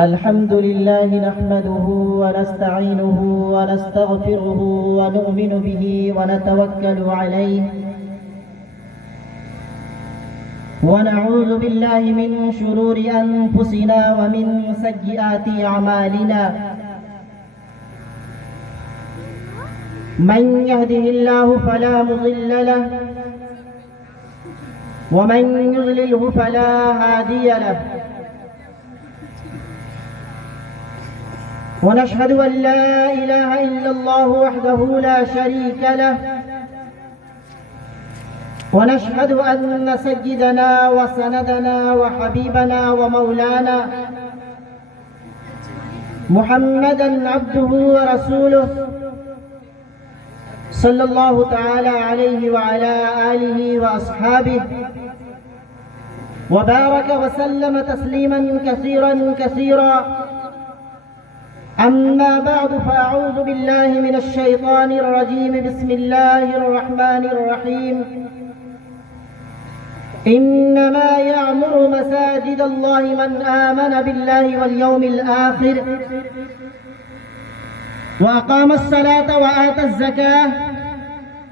الحمد لله نحمده ونستعينه ونستغفره ونؤمن به ونتوكل عليه ونعوذ بالله من شرور أنفسنا ومن سيئات أعمالنا من يهده الله فلا مضل له ومن يضلله فلا هادي له ونشهد أن لا إله إلا الله وحده لا شريك له ونشهد أن سيدنا وسندنا وحبيبنا ومولانا محمدا عبده ورسوله صلى الله تعالى عليه وعلى آله وأصحابه وبارك وسلم تسليما كثيرا كثيرا. أما بعد فأعوذ بالله من الشيطان الرجيم. بسم الله الرحمن الرحيم. إنما يعمر مساجد الله من آمن بالله واليوم الآخر وأقام الصلاة وآتى الزكاة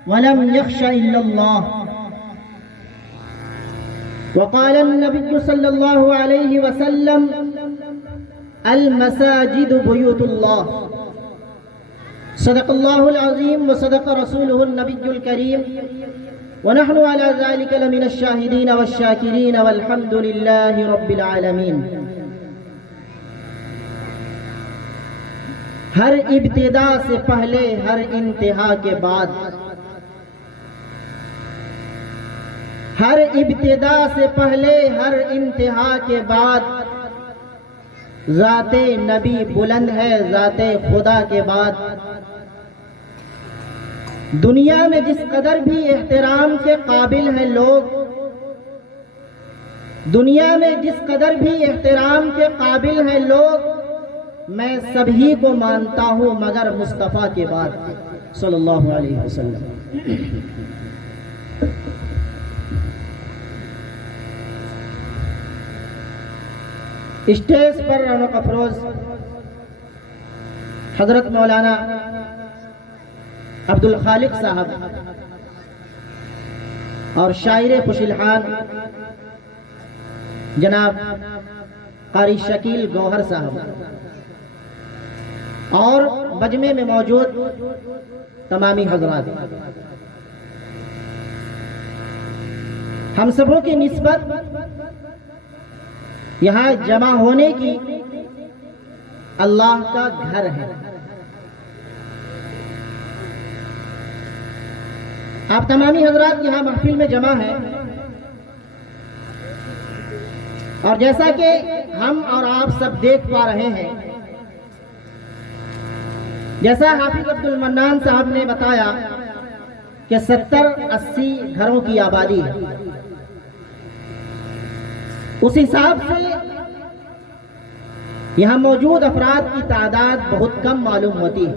ولم يخش إلا الله. وقال النبي صلى الله عليه وسلم المساجد بيوت الله. صدق الله العظيم وصدق رسوله النبي الكريم ونحن على ذلك لمن الشاهدين والشاكرين والحمد لله رب العالمين. ہر ابتدا سے پہلے ہر انتہا کے بعد، ہر ابتدا سے پہلے ہر انتہا کے بعد ذات نبی بلند ہے ذات خدا کے بعد. دنیا میں جس قدر بھی احترام کے قابل ہیں لوگ، دنیا میں جس قدر بھی احترام کے قابل ہیں لوگ، میں سبھی کو مانتا ہوں مگر مصطفیٰ کے بعد صلی اللہ علیہ وسلم. اسٹیج پر رونق افروز حضرت مولانا عبدالخالق صاحب اور شاعر خوش الحان جناب قاری شکیل گوہر صاحب اور مجمع میں موجود تمامی حضرات، ہم سبوں کی نسبت یہاں جمع ہونے کی اللہ کا گھر ہے. آپ تمامی حضرات یہاں محفل میں جمع ہیں اور جیسا کہ ہم اور آپ سب دیکھ پا رہے ہیں، جیسا حافظ عبد المنان صاحب نے بتایا کہ 70-80 گھروں کی آبادی ہے. اس حساب سے یہاں موجود افراد کی تعداد بہت کم معلوم ہوتی ہے.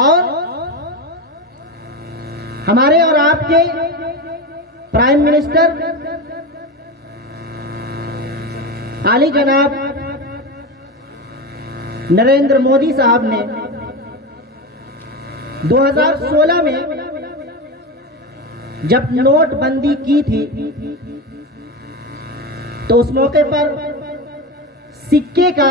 اور ہمارے اور آپ کے پرائم منسٹر عالی جناب نریندر مودی صاحب نے 2016 میں جب نوٹ بندی کی تھی تو اس موقع پر سکے کا،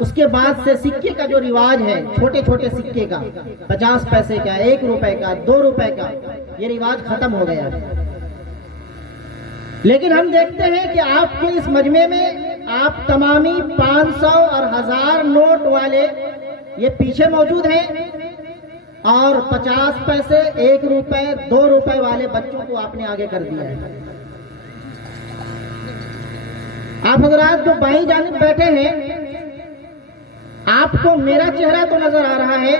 اس کے بعد سے سکے کا جو رواج ہے، چھوٹے چھوٹے سکے کا، 50 پیسے کا، 1 روپے کا، 2 روپے کا، یہ رواج ختم ہو گیا. لیکن ہم دیکھتے ہیں کہ آپ کے اس مجمع میں آپ تمامی 500 اور 1000 نوٹ والے یہ پیچھے موجود ہیں اور 50 پیسے، 1 روپے، 2 روپے والے بچوں کو آپ نے آگے کر دیا ہے. آپ حضرات جو بائیں جانب بیٹھے ہیں، آپ کو میرا چہرہ تو نظر آ رہا ہے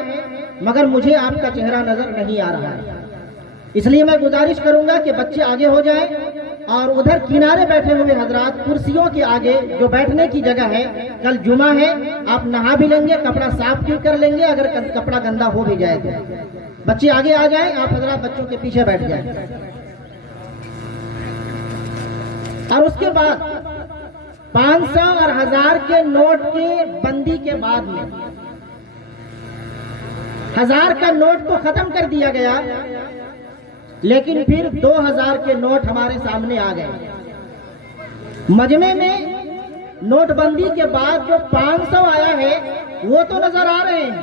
مگر مجھے آپ کا چہرہ نظر نہیں آ رہا ہے. اس لیے میں گزارش کروں گا کہ بچے آگے ہو جائیں اور ادھر کنارے بیٹھے ہوئے حضرات کرسیوں کے آگے جو بیٹھنے کی جگہ ہے، کل جمعہ ہے، آپ نہا بھی لیں گے، کپڑا صاف بھی کر لیں گے، اگر کپڑا گندا ہو بھی جائے تو بچے آگے آ جائیں، آپ حضرات بچوں کے پیچھے بیٹھ جائیں. اور اس کے بعد 500 اور 1000 کے نوٹ کی بندی کے بعد میں 1000 کا نوٹ کو ختم کر دیا گیا، لیکن پھر 2000 کے نوٹ ہمارے سامنے آ گئے۔ مجمع میں نوٹ بندی کے بعد جو 500 آیا ہے وہ تو نظر آ رہے ہیں،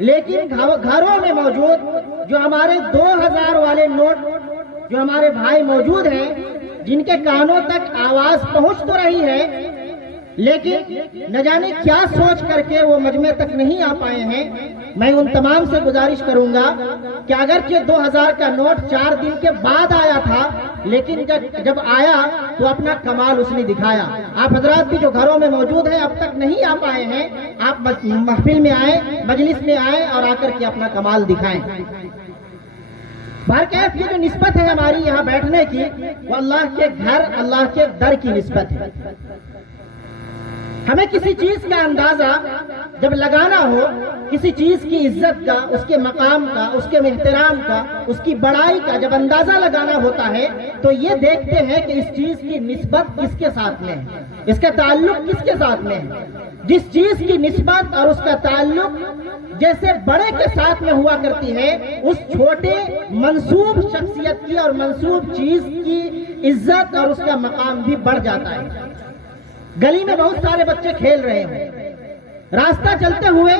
لیکن گھروں میں موجود جو ہمارے 2000 والے نوٹ جو ہمارے بھائی موجود ہیں، جن کے کانوں تک آواز پہنچ تو رہی ہے، لیکن نہ جانے کیا سوچ کر کے وہ مجمع تک نہیں آ پائے ہیں، میں ان تمام سے گزارش کروں گا کہ اگرچہ 2000 کا نوٹ 4 دن کے بعد آیا تھا، لیکن جب آیا تو اپنا کمال اس نے دکھایا۔ آپ حضرات بھی جو گھروں میں موجود ہیں اب تک نہیں آ پائے ہیں، آپ محفل میں آئیں، مجلس میں آئیں اور آ کر کے اپنا کمال دکھائیں۔ بہرکیف یہ جو نسبت ہے ہماری یہاں بیٹھنے کی، وہ اللہ کے گھر، اللہ کے در کی نسبت ہے۔ ہمیں کسی چیز کا اندازہ جب لگانا ہو، کسی چیز کی عزت کا، اس کے مقام کا، اس کے احترام کا، اس کی بڑائی کا جب اندازہ لگانا ہوتا ہے تو یہ دیکھتے ہیں کہ اس چیز کی نسبت کس کے ساتھ میں ہے، اس کا تعلق کس کے ساتھ میں ہے۔ جس چیز کی نسبت اور اس کا تعلق جیسے بڑے کے ساتھ میں ہوا کرتی ہے، اس چھوٹے منسوب شخصیت کی اور منسوب چیز کی عزت اور اس کا مقام بھی بڑھ جاتا ہے۔ گلی میں بہت سارے بچے کھیل رہے ہیں، راستہ چلتے ہوئے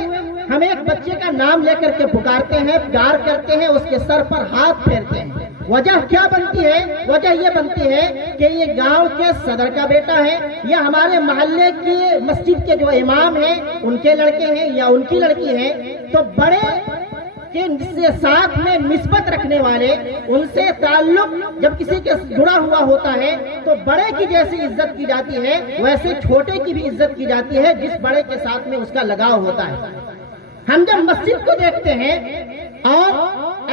ہم ایک بچے کا نام لے کر کے پکارتے ہیں، پیار کرتے ہیں، اس کے سر پر ہاتھ پھیرتے ہیں۔ وجہ کیا بنتی ہے؟ وجہ یہ بنتی ہے کہ یہ گاؤں کے صدر کا بیٹا ہے، یا ہمارے محلے کی مسجد کے جو امام ہیں ان کے لڑکے ہیں یا ان کی لڑکی ہے، تو بڑے کے ساتھ میں نسبت رکھنے والے، ان سے تعلق جب کسی کے جڑا ہوا ہوتا ہے تو بڑے کی جیسی عزت کی جاتی ہے، ویسے چھوٹے کی بھی عزت کی جاتی ہے جس بڑے کے ساتھ میں اس کا لگاؤ ہوتا ہے۔ ہم جب مسجد کو دیکھتے ہیں اور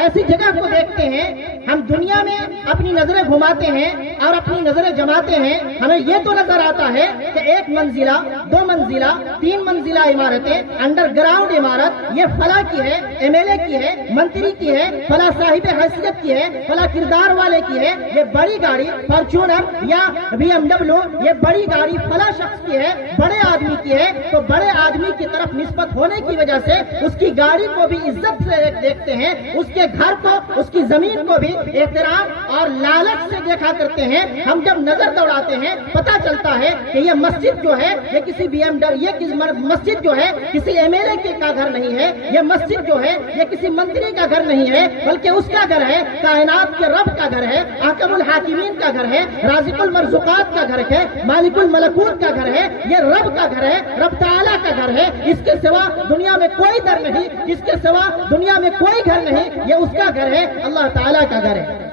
ایسی جگہ کو دیکھتے ہیں، ہم دنیا میں اپنی نظریں گھماتے ہیں اور اپنی نظریں جماتے ہیں، ہمیں یہ تو نظر آتا ہے کہ 1 منزلہ، 2 منزلہ، 3 منزلہ عمارتیں، انڈر گراؤنڈ عمارت، یہ فلاں کی ہے، MLA کی ہے، منتری کی ہے، فلاں صاحب حیثیت کی ہے، فلاں کردار والے کی ہے، یہ بڑی گاڑی فارچونر یا BMW، یہ بڑی گاڑی فلاں شخص کی ہے، بڑے آدمی کی ہے، تو بڑے آدمی کی طرف نسبت ہونے کی وجہ سے اس کی گاڑی کو بھی عزت سے دیکھتے ہیں، اس کے گھر کو، اس کی زمین کو بھی احترام اور لالچ سے دیکھا کرتے ہیں۔ ہم جب نظر دوڑاتے ہیں پتہ چلتا ہے کہ یہ مسجد جو ہے یہ کسی BMW، یہ مسجد جو ہے کسی MLA کا گھر نہیں ہے، یہ مسجد جو ہے یہ کسی منتری کا گھر نہیں ہے، بلکہ اس کا گھر ہے، کائنات کے رب کا گھر ہے، حاکم الحاکمین کا گھر ہے، رازق المرزوقات کا گھر ہے، مالک الملکوت کا گھر ہے، یہ رب کا گھر ہے، رب تعالیٰ کا گھر ہے۔ اس کے سوا دنیا میں کوئی در نہیں، اس کے سوا دنیا میں کوئی گھر نہیں، یہ اس کا گھر ہے، اللہ تعالیٰ کا گھر ہے۔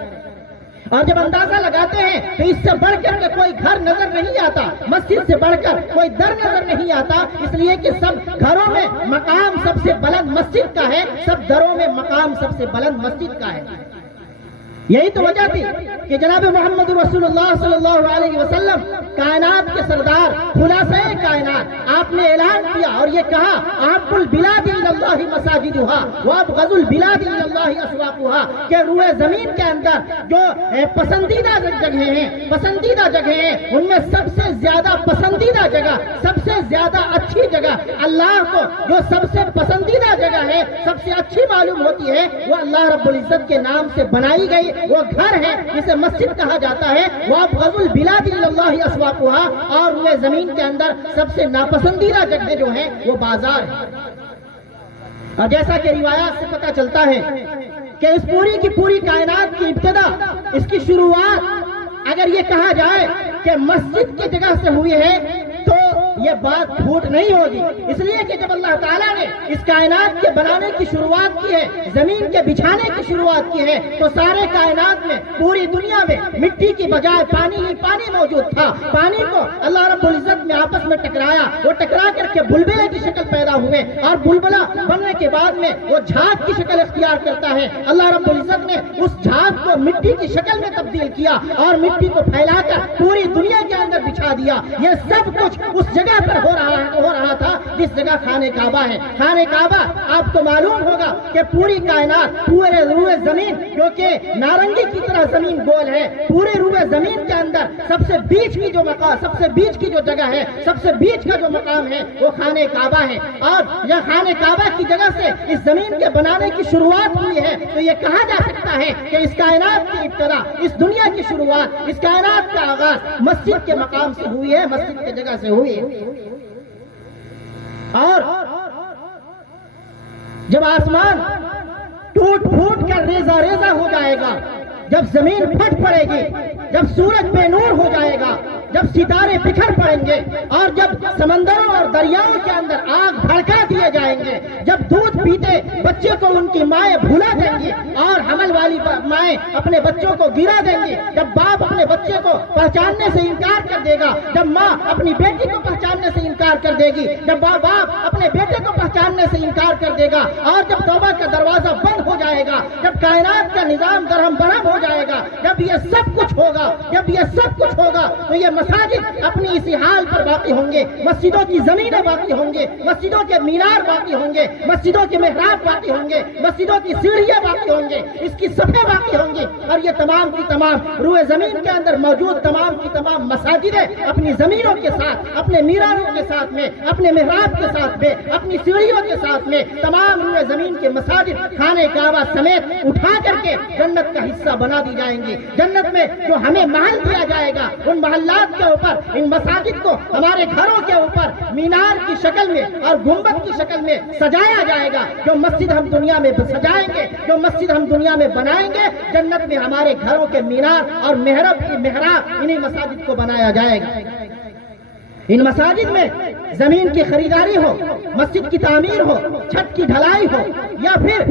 اور جب اندازہ لگاتے ہیں تو اس سے بڑھ کر کے کوئی گھر نظر نہیں آتا، مسجد سے بڑھ کر کوئی در نظر نہیں آتا، اس لیے کہ سب گھروں میں مقام سب سے بلند مسجد کا ہے، سب دروں میں مقام سب سے بلند مسجد کا ہے۔ یہی تو وجہ تھی کہ جناب محمد رسول اللہ صلی اللہ علیہ وسلم کائنات کے سردار، خلاصہ کائنات، آپ نے اعلان کیا اور یہ کہا، احب البلاد الی اللہ مساجدها وابغض البلاد الی اللہ اسواقها، کہ روئے زمین کے اندر جو پسندیدہ جگہیں ہیں، پسندیدہ جگہیں ہیں، ان میں سب سے زیادہ پسندیدہ جگہ، سب سے زیادہ اچھی جگہ، اللہ کو جو سب سے پسندیدہ جگہ ہے، سب سے اچھی معلوم ہوتی ہے، وہ اللہ رب العزت کے نام سے بنائی گئی وہ گھر ہے جسے مسجد کہا جاتا ہے۔ وَأَبْغَضُ الْبِلَادِ إِلَى اللَّهِ أَسْوَاقُهَا، اور روئے زمین کے اندر سب سے ناپسندیدہ جگہ جو ہیں وہ بازار ہے۔ اور جیسا کہ روایات سے پتہ چلتا ہے کہ اس پوری کی پوری کائنات کی ابتدا، اس کی شروعات اگر یہ کہا جائے کہ مسجد کی جگہ سے ہوئی ہے تو یہ بات جھوٹ نہیں ہوگی، اس لیے کہ جب اللہ تعالیٰ نے اس کائنات کے بنانے کی شروعات کی ہے، زمین کے بچھانے کی شروعات کی ہے، تو سارے کائنات میں، پوری دنیا میں مٹی کی بجائے پانی ہی پانی موجود تھا۔ پانی کو اللہ رب العزت نے آپس میں ٹکرایا، وہ ٹکرا کر کے بلبلے کی شکل پیدا ہوئے، اور بلبلہ بننے کے بعد میں وہ جھاگ کی شکل اختیار کرتا ہے۔ اللہ رب العزت نے اس جھاگ کو مٹی کی شکل میں تبدیل کیا اور مٹی کو پھیلا کر پوری دنیا کے اندر بچھا دیا۔ یہ سب کچھ اس جگہ جگہ پر ہو رہا تھا جس جگہ خانہ کعبہ ہے. خانہ کعبہ آپ کو معلوم ہوگا کہ پوری کائنات، پورے روئے زمین جو کہ نارنگی کی طرح زمین گول ہے، پورے روئے زمین کے اندر سب سے بیچ کی جو مقام، سب سے بیچ کی جو جگہ ہے، سب سے بیچ کا جو مقام ہے وہ خانہ کعبہ ہے. اور یہ خانہ کعبہ کی جگہ سے اس زمین کے بنانے کی شروعات ہوئی ہے. تو یہ کہا جا سکتا ہے کہ اس کائنات کی ابتدا، اس دنیا کی شروعات، اس کائنات کا آغاز مسجد کے مقام سے ہوئی ہے، مسجد کی جگہ سے ہوئی ہے. اور جب آسمان ٹوٹ پھوٹ کر ریزہ ریزہ ہو جائے گا، جب زمین پھٹ پڑے گی، جب سورج بے نور ہو جائے گا، جب ستارے بکھر پڑیں گے، اور جب سمندروں اور دریاؤں کے اندر آگ بھڑکا دیے جائیں گے، جب دودھ پیتے بچے کو ان کی مائیں بھلا دیں گی اور حمل والی مائیں اپنے بچوں کو گرا دیں گی، جب باپ اپنے بچے کو پہچاننے سے انکار کر دے گا، جب ماں اپنی بیٹی کو پہچاننے سے انکار کر دے گی، جب باپ اپنے بیٹے کو پہچاننے سے انکار کر دے گا، اور جب توبہ کا دروازہ بند ہو جائے گا، جب کائنات کا نظام درہم برہم ہو جائے گا، جب یہ سب کچھ ہوگا، جب یہ سب کچھ ہوگا، تو یہ مساجد اپنی اسی حال پر باقی ہوں گے. مسجدوں کی زمینیں باقی ہوں گے، مسجدوں کے مینار باقی ہوں گے، مسجدوں کے محراب باقی ہوں گے، مسجدوں کی سیڑھیاں باقی ہوں گے، اس کی صفیں باقی ہوں گی. اور یہ تمام کی تمام روئے زمین کے اندر موجود تمام کی تمام مساجدیں اپنی زمینوں کے ساتھ، اپنے میناروں کے ساتھ میں، اپنے محراب کے ساتھ میں، اپنی سیڑھیوں کے ساتھ میں، تمام روئے زمین کے مساجد خانہ کعبہ سمیت اٹھا کر کے جنت کا حصہ بنا دی جائیں گی. جنت میں جو ہمیں محل دیا جائے گا، ان محلات کے اوپر، ان مساجد کو ہمارے گھروں کے اوپر مینار کی شکل میں اور گنبد کی شکل میں سجایا جائے گا. جو مسجد ہم دنیا میں سجائیں گے، جو مسجد ہم دنیا میں بنائیں گے، جنت میں ہمارے گھروں کے مینار اور محراب انہیں مساجد کو بنایا جائے گا. ان مساجد میں زمین کی خریداری ہو، مسجد کی تعمیر ہو، چھت کی ڈھلائی ہو، یا پھر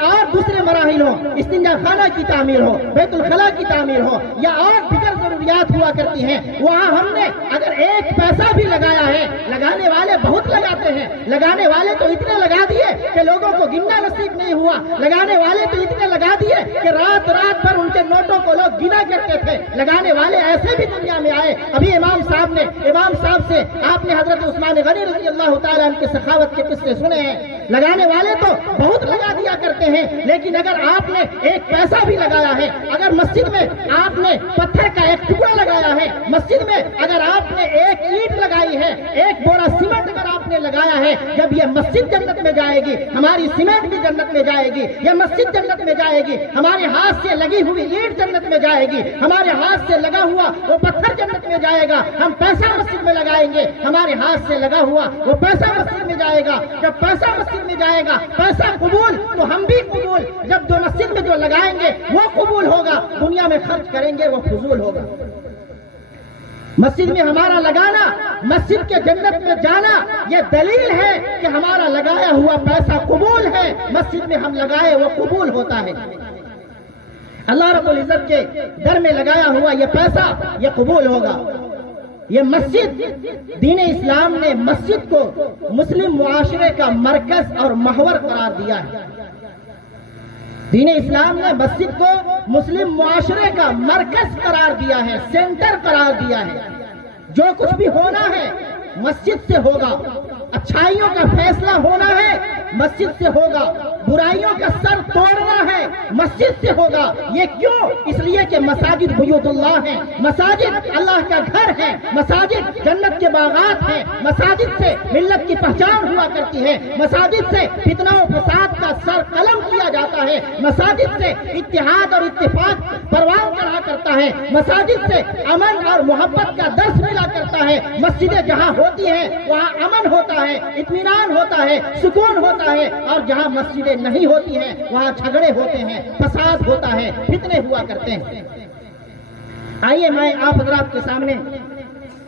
اور دوسرے مراحل ہو، استنجا خانہ کی تعمیر ہو، بیت الخلاء کی تعمیر ہو، یا اور دیگر ضروریات ہوا کرتی ہیں، وہاں ہم نے اگر ایک پیسہ بھی لگایا ہے، لگانے والے بہت لگاتے ہیں، لگانے والے تو اتنے لگا دیے کہ لوگوں کو گننا نصیب نہیں ہوا، لگانے والے تو اتنے لگا دیے کہ رات رات بھر ان کے نوٹوں کو لوگ گنا کرتے تھے. لگانے والے ایسے بھی دنیا میں آئے. ابھی امام صاحب سے آپ نے حضرت عثمان غنی رضی اللہ تعالیٰ عنہ کی سخاوت کے قصے سنے ہیں. لگانے والے تو بہت لگا دیا کرتے ہیں، لیکن اگر آپ نے ایک پیسہ بھی لگایا ہے، اگر مسجد میں آپ نے پتھر کا ایک ٹکڑا لگایا ہے، مسجد میں اگر آپ نے ایک اینٹ لگائی ہے، ایک بوڑا سیمنٹ اگر آپ نے لگایا ہے، جب یہ مسجد جنت میں جائے گی، ہماری سیمنٹ بھی جنت میں جائے گی، یہ مسجد جنت میں جائے گی، ہمارے ہاتھ سے لگی ہوئی اینٹ جنت میں جائے گی، ہمارے ہاتھ سے لگا ہوا وہ پتھر جنت میں جائے گا. ہم پیسہ مسجد میں لگائیں گے، ہمارے ہاتھ سے لگا ہوا وہ پیسہ مسجد میں جائے گا. جب پیسہ مسجد میں جائے گا، پیسہ قبول تو ہم بھی قبول. جب جو مسجد میں جو لگائیں گے وہ قبول ہوگا، دنیا میں خرچ کریں گے وہ فضول ہوگا. مسجد میں ہمارا لگانا، مسجد کے جنت میں جانا، یہ دلیل ہے کہ ہمارا لگایا ہوا پیسہ قبول ہے. مسجد میں ہم لگائے وہ قبول ہوتا ہے. اللہ رب العزت کے در میں لگایا ہوا یہ پیسہ یہ قبول ہوگا. یہ مسجد، دین اسلام نے مسجد کو مسلم معاشرے کا مرکز اور محور قرار دیا ہے. دین اسلام نے مسجد کو مسلم معاشرے کا مرکز قرار دیا ہے، سینٹر قرار دیا ہے. جو کچھ بھی ہونا ہے مسجد سے ہوگا. اچھائیوں کا فیصلہ ہونا ہے مسجد سے ہوگا. برائیوں کا سر توڑنا ہے مسجد سے ہوگا. یہ کیوں؟ اس لیے کہ مساجد بیوت اللہ ہیں، مساجد اللہ کا گھر ہے، مساجد جنت کے باغات ہیں. مساجد سے ملت کی پہچان ہوا کرتی ہے، مساجد سے فتنہ و فساد کا سر قلم کیا جاتا ہے، مساجد سے اتحاد اور اتفاق پروان چڑھا کرتا ہے، مساجد سے امن اور محبت کا درس ملا کرتا ہے. مسجدیں جہاں ہوتی ہیں وہاں امن ہوتا ہے، اطمینان ہوتا ہے، سکون ہوتا ہے. اور جہاں مسجدیں نہیں ہوتی ہیں وہاں جھگڑے ہوتے ہیں، فساد ہوتا ہے، فتنے ہوا کرتے ہیں. آئیے میں آپ حضرات کے سامنے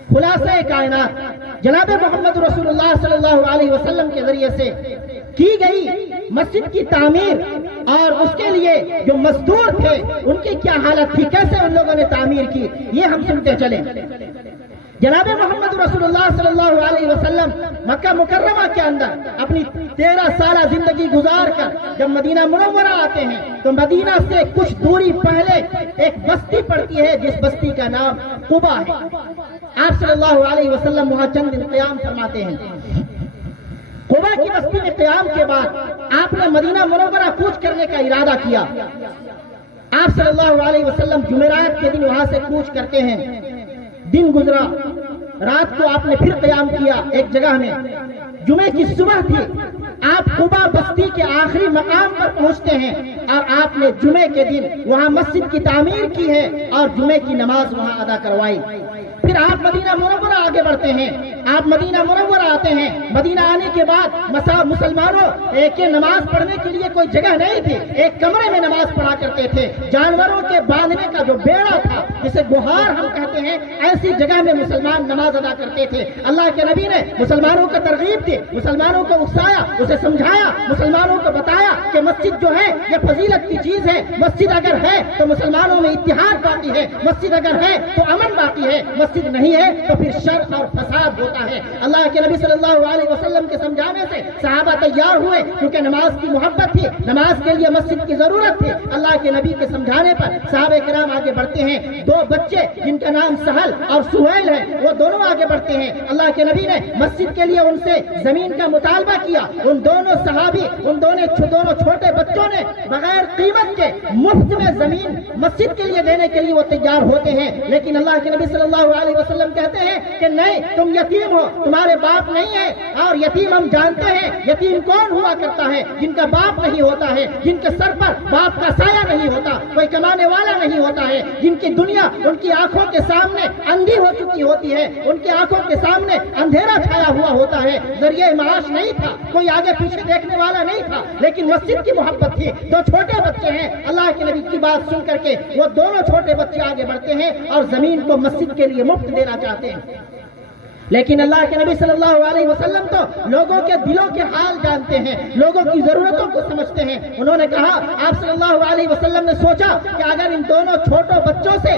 خلاصہ کائنات جناب محمد رسول اللہ صلی اللہ علیہ وسلم کے ذریعے سے کی گئی مسجد کی تعمیر اور اس کے لیے جو مزدور تھے ان کی کیا حالت تھی، کیسے ان لوگوں نے تعمیر کی، یہ ہم سنتے چلیں. جناب محمد رسول اللہ صلی اللہ علیہ وسلم مکہ مکرمہ کے اندر اپنی 13 سالہ زندگی گزار کر جب مدینہ منورہ آتے ہیں تو مدینہ سے کچھ دوری پہلے ایک بستی پڑتی ہے جس بستی کا نام قبا ہے. آپ صلی اللہ علیہ وسلم وہاں چند دن قیام فرماتے ہیں۔ قبا کی بستی میں قیام کے بعد آپ نے مدینہ منورہ کوچ کرنے کا ارادہ کیا۔ آپ صلی اللہ علیہ وسلم جمعرات کے دن وہاں سے کوچ کرتے ہیں۔ دن گزرا، رات کو آپ نے پھر قیام کیا ایک جگہ میں۔ جمعے کی صبح تھی، آپ قبا بستی کے آخری مقام پر پہنچتے ہیں اور آپ نے جمعے کے دن وہاں مسجد کی تعمیر کی ہے اور جمعے کی نماز وہاں ادا کروائی۔ پھر آپ مدینہ منورہ آگے بڑھتے ہیں، آپ مدینہ منورہ آتے ہیں۔ مدینہ آنے کے بعد مسلمانوں کے نماز پڑھنے کے لیے کوئی جگہ نہیں تھی، ایک کمرے میں نماز پڑھا کرتے تھے۔ جانوروں کے باندھنے کا جو بیڑا تھا جسے گہار ہم کہتے ہیں، ایسی جگہ میں مسلمان نماز ادا کرتے تھے۔ اللہ کے نبی نے مسلمانوں کو ترغیب دی، مسلمانوں کو اکسایا، اسے سمجھایا، مسلمانوں کو بتایا کہ مسجد جو ہے یہ فضیلت کی چیز ہے۔ مسجد اگر ہے تو مسلمانوں میں اتحاد باقی ہے، مسجد اگر ہے تو امن باقی ہے، مسجد نہیں ہے تو پھر شر اور فساد ہوتا ہے۔ اللہ کے نبی صلی اللہ علیہ وسلم کے سمجھانے سے صحابہ تیار ہوئے، کیونکہ نماز کی محبت تھی، نماز کے لیے مسجد کی ضرورت تھی۔ اللہ کے نبی کے سمجھانے پر صحابہ کرام آگے بڑھتے ہیں۔ دو بچے جن کا نام سہل اور سہیل ہے، وہ دونوں آگے بڑھتے ہیں۔ اللہ کے نبی نے مسجد کے لیے ان سے زمین کا مطالبہ کیا۔ ان دونوں صحابی، ان دونوں چھوٹے بچوں نے بغیر قیمت کے مفت میں زمین مسجد کے لیے دینے کے لیے وہ تیار ہوتے ہیں۔ لیکن اللہ کے نبی صلی اللہ علیہ وسلم کہتے ہیں کہ نہیں، تم یتیم ہو، تمہارے باپ نہیں ہے، اور یتیم ہم جانتے ہیں یتیم کون ہوا کرتا ہے، جن کا باپ نہیں ہوتا ہے، جن کے سر پر باپ کا سایہ نہیں ہوتا، کوئی کمانے والا نہیں ہوتا ہے، جن کی دنیا ان کی آنکھوں کے سامنے اندھی ہو چکی ہوتی ہے، ان کی آنکھوں کے سامنے اندھیرا چھایا ہوا ہوتا ہے، ذریعہ معاش نہیں تھا، کوئی آگے پیچھے دیکھنے والا نہیں تھا، لیکن مسجد کی محبت تھی۔ دو چھوٹے بچے ہیں، اللہ کے نبی کی بات سن کر کے وہ دونوں چھوٹے بچے آگے بڑھتے ہیں اور زمین کو مسجد کے لیے مفت دینا چاہتے ہیں۔ لیکن اللہ کے نبی صلی اللہ علیہ وسلم تو لوگوں کے دلوں کے حال جانتے ہیں، لوگوں کی ضرورتوں کو سمجھتے ہیں۔ انہوں نے کہا، آپ صلی اللہ علیہ وسلم نے سوچا کہ اگر ان دونوں چھوٹوں بچوں سے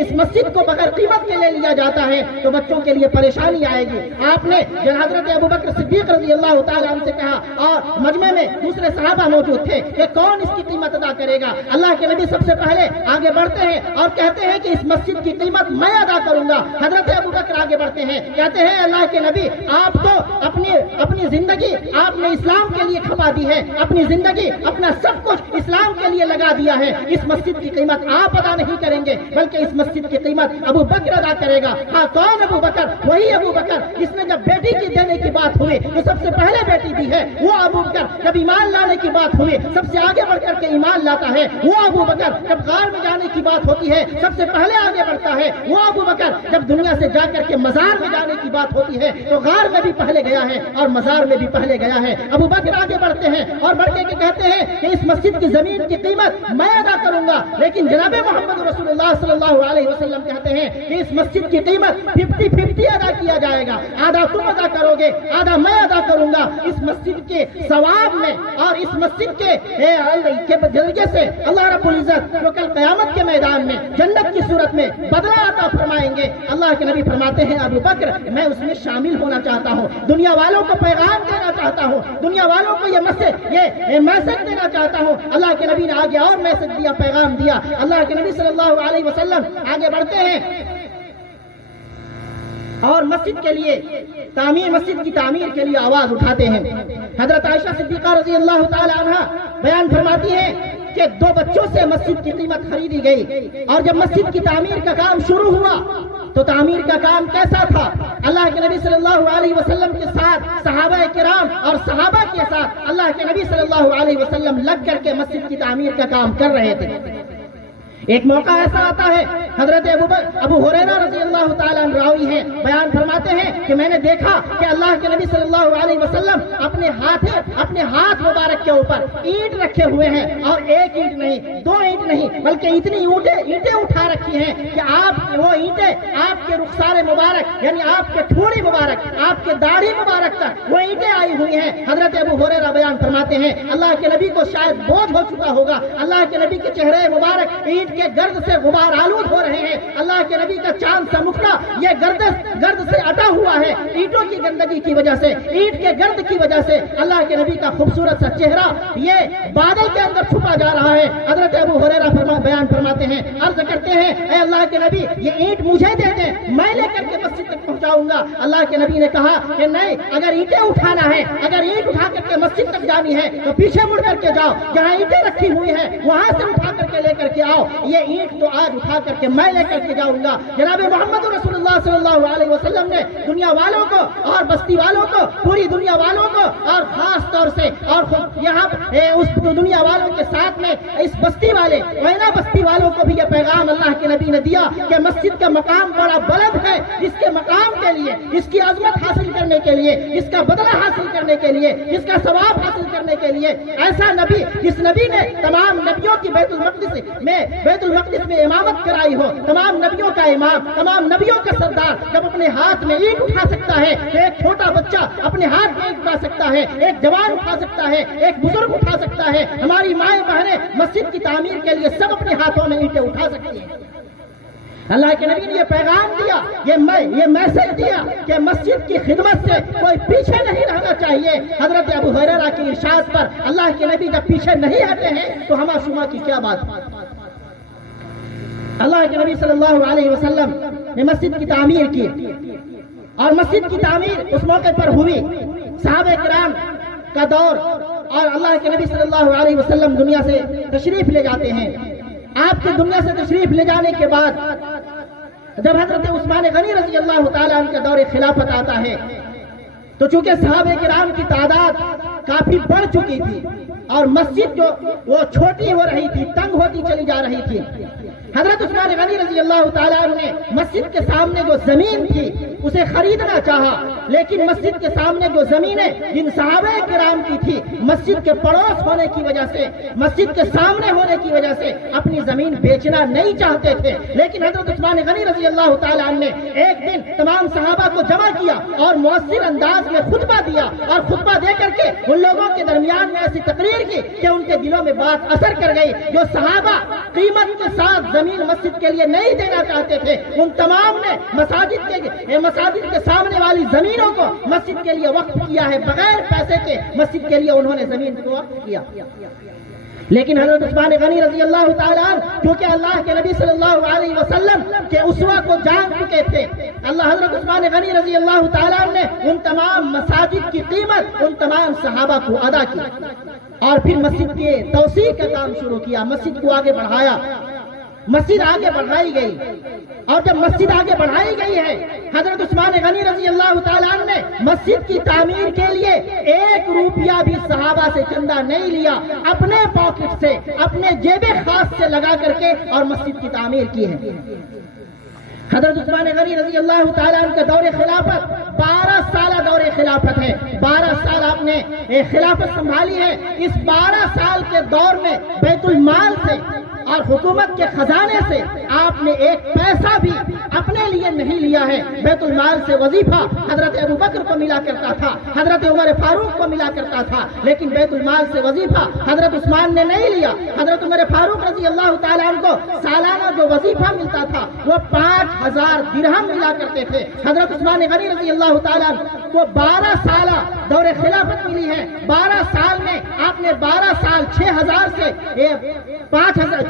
اس مسجد کو بغیر قیمت کے لے لیا جاتا ہے تو بچوں کے لیے پریشانی آئے گی۔ آپ نے حضرت ابوبکر صدیق رضی اللہ تعالیٰ عنہ سے کہا، اور مجمع میں دوسرے صحابہ موجود تھے، کہ کون اس کی قیمت ادا کرے گا؟ اللہ کے نبی سب سے پہلے آگے بڑھتے ہیں اور کہتے ہیں کہ اس مسجد کی قیمت میں ادا کروں گا۔ حضرت ابوبکر آگے بڑھتے ہیں، کہتے ہیں اللہ کے نبی، آپ تو اپنی زندگی آپ نے اسلام کے لیے کھپا دی ہے، اپنی زندگی اپنا سب کچھ اسلام کے لیے لگا دیا ہے، اس مسجد کی قیمت آپ ادا نہیں کریں گے بلکہ اس مسجد کی قیمت ابو بکر ادا کرے گا۔ ہاں، کون ابو بکر؟ وہی ابو بکر جس نے جب بیٹی کی دینے کی بات ہوئی جو سب سے پہلے بیٹی دی ہے، وہ ابو بکر جب ایمان لانے کی بات ہوئی سب سے آگے بڑھ کر کے ایمان لاتا ہے، وہ ابو بکر جب غار میں جانے کی بات ہوتی ہے سب سے پہلے آگے بڑھتا ہے، وہ ابو بکر جب دنیا سے جا کر کے مزار میں جانے کی بات ہوتی ہے تو غار میں بھی پہلے گیا ہے اور مزار میں بھی پہلے گیا ہے۔ ابو بکر آگے بڑھتے ہیں اور بڑھ کے کہتے ہیں کہ اس مسجد کی زمین کی قیمت میں ادا کروں گا، لیکن جناب محمد رسول اللہ صلی اللہ علیہ وسلم کہتے ہیں کہ اس مسجد کی قیمت 50-50 ادا کیا جائے گا، آدھا تم ادا کرو گے، آدھا میں ادا کروں گا۔ اس مسجد کے ثواب میں اور اس مسجد کے ذریعے سے اللہ رب العزت جو کل قیامت کے میدان میں جنت کی صورت میں بدلہ عطا فرمائیں گے۔ اللہ کے نبی فرماتے ہیں، ابو بکر میں اس میں شامل ہونا چاہتا ہوں، دنیا والوں کو پیغام دینا چاہتا ہوں، دنیا والوں کو یہ میسج دینا چاہتا ہوں۔ اللہ کے نبی نے آگے اور میسج دیا، پیغام دیا۔ اللہ کے نبی صلی اللہ علیہ وسلم آگے بڑھتے ہیں اور مسجد کے لیے مسجد کی تعمیر کے لیے آواز اٹھاتے ہیں۔ حضرت عائشہ صدیقہ رضی اللہ تعالی عنہ بیان فرماتی ہیں کہ 2 بچوں سے مسجد کی قیمت خریدی گئی، اور جب مسجد کی تعمیر کا کام شروع ہوا تو تعمیر کا کام کیسا تھا؟ اللہ کے نبی صلی اللہ علیہ وسلم کے ساتھ صحابہ کرام اور صحابہ کے ساتھ اللہ کے نبی صلی اللہ علیہ وسلم لگ کر کے مسجد کی تعمیر کا کام کر رہے تھے۔ ایک موقع ایسا آتا ہے، حضرت ابو ہریرہ رضی اللہ تعالیٰ عنہ راوی ہیں، بیان فرماتے ہیں کہ میں نے دیکھا کہ اللہ کے نبی صلی اللہ علیہ وسلم اپنے ہاتھ مبارک کے اوپر اینٹ رکھے ہوئے ہیں، اور 1 اینٹ نہیں، 2 اینٹ نہیں، بلکہ اتنی اینٹیں اٹھا رکھی ہیں کہ وہ اینٹیں آپ کے رخسار مبارک یعنی آپ کے ٹھوڑی مبارک، آپ کے داڑھی مبارک تک وہ اینٹیں آئی ہوئی ہیں۔ حضرت ابو ہریرہ بیان فرماتے ہیں اللہ کے نبی کو شاید بوجھ ہو چکا ہوگا، اللہ کے نبی کے چہرے مبارک اینٹ کے گرد سے غبار آلود ہو رہے ہیں، اللہ کے نبی کا چاند سا مکھنا یہ گرد سے اٹا ہوا ہے، اینٹوں کی گندگی کی وجہ سے، اینٹ کے گرد کی وجہ سے اللہ کے نبی کا خوبصورت سا چہرہ یہ بادل کے اندر چھپا جا رہا ہے۔ حضرت ابو ہریرہ بیان فرماتے ہیں، عرض کرتے ہیں اے اللہ کے نبی یہ اینٹ مجھے دے دیں، میں لے کر کے مسجد تک پہنچاؤں گا۔ اللہ کے نبی نے کہا کہ نہیں، اگر اینٹیں اٹھانا ہے، اگر اینٹ اٹھا کر کے مسجد تک جانی ہے تو پیچھے مڑ کر کے جاؤ، جہاں اینٹیں رکھی ہوئی ہیں وہاں سے اٹھا کر کے لے کر کے آؤ، یہ اینٹ تو آج اٹھا کر کے میں لے کر کے جاؤں گا۔ جناب محمد رسول اللہ صلی اللہ علیہ وسلم نے دنیا والوں کو اور بستی والوں کو، پوری دنیا والوں کو اور خاص طور سے اور یہاں اس دنیا والوں کے ساتھ میں اس بستی والے وینا بستی والوں کو بھی یہ پیغام اللہ کے نبی نے دیا کہ مسجد کا مقام بڑا بلند ہے، اس کے مقام کے لیے، اس کی عظمت حاصل کرنے کے لیے، اس کا بدلہ حاصل کرنے کے لیے، اس کا ثواب حاصل کرنے کے لیے ایسا نبی جس نبی نے تمام نبیوں کی بیت المقدس میں امامت کرائی ہو، تمام نبیوں کا امام، تمام نبیوں کا سردار، جب اپنے ہاتھ میں اینٹ اٹھا سکتا ہے تو ایک چھوٹا بچہ اپنے ہاتھ میں اینٹ اٹھا سکتا ہے، ایک جوان اٹھا سکتا ہے، ایک بزرگ اٹھا سکتا ہے، ہماری مائیں بہنیں مسجد کی تعمیر کے لیے سب اپنے ہاتھوں میں اینٹیں اٹھا سکتی ہیں۔ اللہ کے نبی نے یہ پیغام دیا، یہ میسج دیا کہ مسجد کی خدمت سے کوئی پیچھے نہیں رہنا چاہیے۔ حضرت ابو ہریرہ کی ارشاد پر اللہ کے نبی جب پیچھے نہیں ہٹے ہیں تو ہما شما کی کیا بات۔ اللہ کے نبی صلی اللہ علیہ وسلم نے مسجد کی تعمیر کی اور مسجد کی تعمیر اس موقع پر ہوئی، صحابہ کرام کا دور، اور اللہ کے نبی صلی اللہ علیہ وسلم دنیا سے تشریف لے جاتے ہیں۔ آپ کے دنیا سے تشریف لے جانے کے بعد جب حضرت عثمان غنی رضی اللہ تعالیٰ عنہ کا دور خلافت آتا ہے تو چونکہ صحابہ کرام کی تعداد کافی بڑھ چکی تھی اور مسجد جو وہ چھوٹی ہو رہی تھی، تنگ ہوتی چلی جا رہی تھی، حضرت عثمان غنی رضی اللہ تعالیٰ عنہ نے مسجد کے سامنے جو زمین تھی اسے خریدنا چاہا، لیکن مسجد کے سامنے جو زمینیں جن صحابہ کرام کی تھی مسجد کے پڑوس ہونے کی وجہ سے، مسجد کے سامنے ہونے کی وجہ سے اپنی زمین بیچنا نہیں چاہتے تھے، لیکن حضرت عثمان غنی رضی اللہ تعالیٰ عنہ نے ایک دن تمام صحابہ کو جمع کیا اور مؤثر انداز میں خطبہ دیا اور خطبہ دے کر کے ان لوگوں کے درمیان میں ایسی تقریر کی کہ ان کے دلوں میں بات اثر کر گئی۔ جو صحابہ قیمت کے ساتھ زمین مسجد کے لیے نہیں دینا چاہتے تھے ان تمام نے مساجد کے سامنے والی زمینوں کو مسجد کے لیے وقف کیا ہے، بغیر پیسے کے مسجد کے لیے انہوں نے زمین کو وقف کیا۔ لیکن حضرت عثمان غنی رضی اللہ تعالیٰ کیونکہ اللہ کے نبی صلی اللہ علیہ وسلم کے اسوہ کو جان چکے تھے، حضرت عثمان غنی رضی اللہ تعالیٰ نے ان تمام مساجد کی قیمت ان تمام صحابہ کو ادا کی اور پھر مسجد کے توسیع کا کام شروع کیا، مسجد کو آگے بڑھایا، مسجد آگے بڑھائی گئی، اور جب مسجد آگے بڑھائی گئی ہے حضرت عثمان غنی رضی اللہ تعالیٰ عنہ نے مسجد کی تعمیر کے لیے 1 روپیہ بھی صحابہ سے چندہ نہیں لیا، اپنے پاکٹ سے، اپنے جیب خاص سے لگا کر کے اور مسجد کی تعمیر کی ہے۔ حضرت عثمان غنی رضی اللہ تعالیٰ عنہ کا دور خلافت 12 سالہ دور خلافت ہے، 12 سال آپ نے خلافت سنبھالی ہے۔ اس 12 سال کے دور میں بیت المال سے اور حکومت کے خزانے سے آپ نے ایک پیسہ بھی اپنے لیے نہیں لیا ہے۔ بیت المال سے وظیفہ حضرت ابو بکر کو ملا کرتا تھا، حضرت عمر فاروق کو ملا کرتا تھا، لیکن بیت المال سے وظیفہ حضرت عثمان نے نہیں لیا۔ حضرت عمر فاروق رضی اللہ تعالیٰ عنہ کو سالانہ جو وظیفہ ملتا تھا وہ 5000 درہم ملا کرتے تھے۔ حضرت عثمان غنی رضی اللہ تعالیٰ عنہ کو 12 سالہ دور خلافت ملی ہے، 12 سال میں آپ نے 12 سال 6000 سے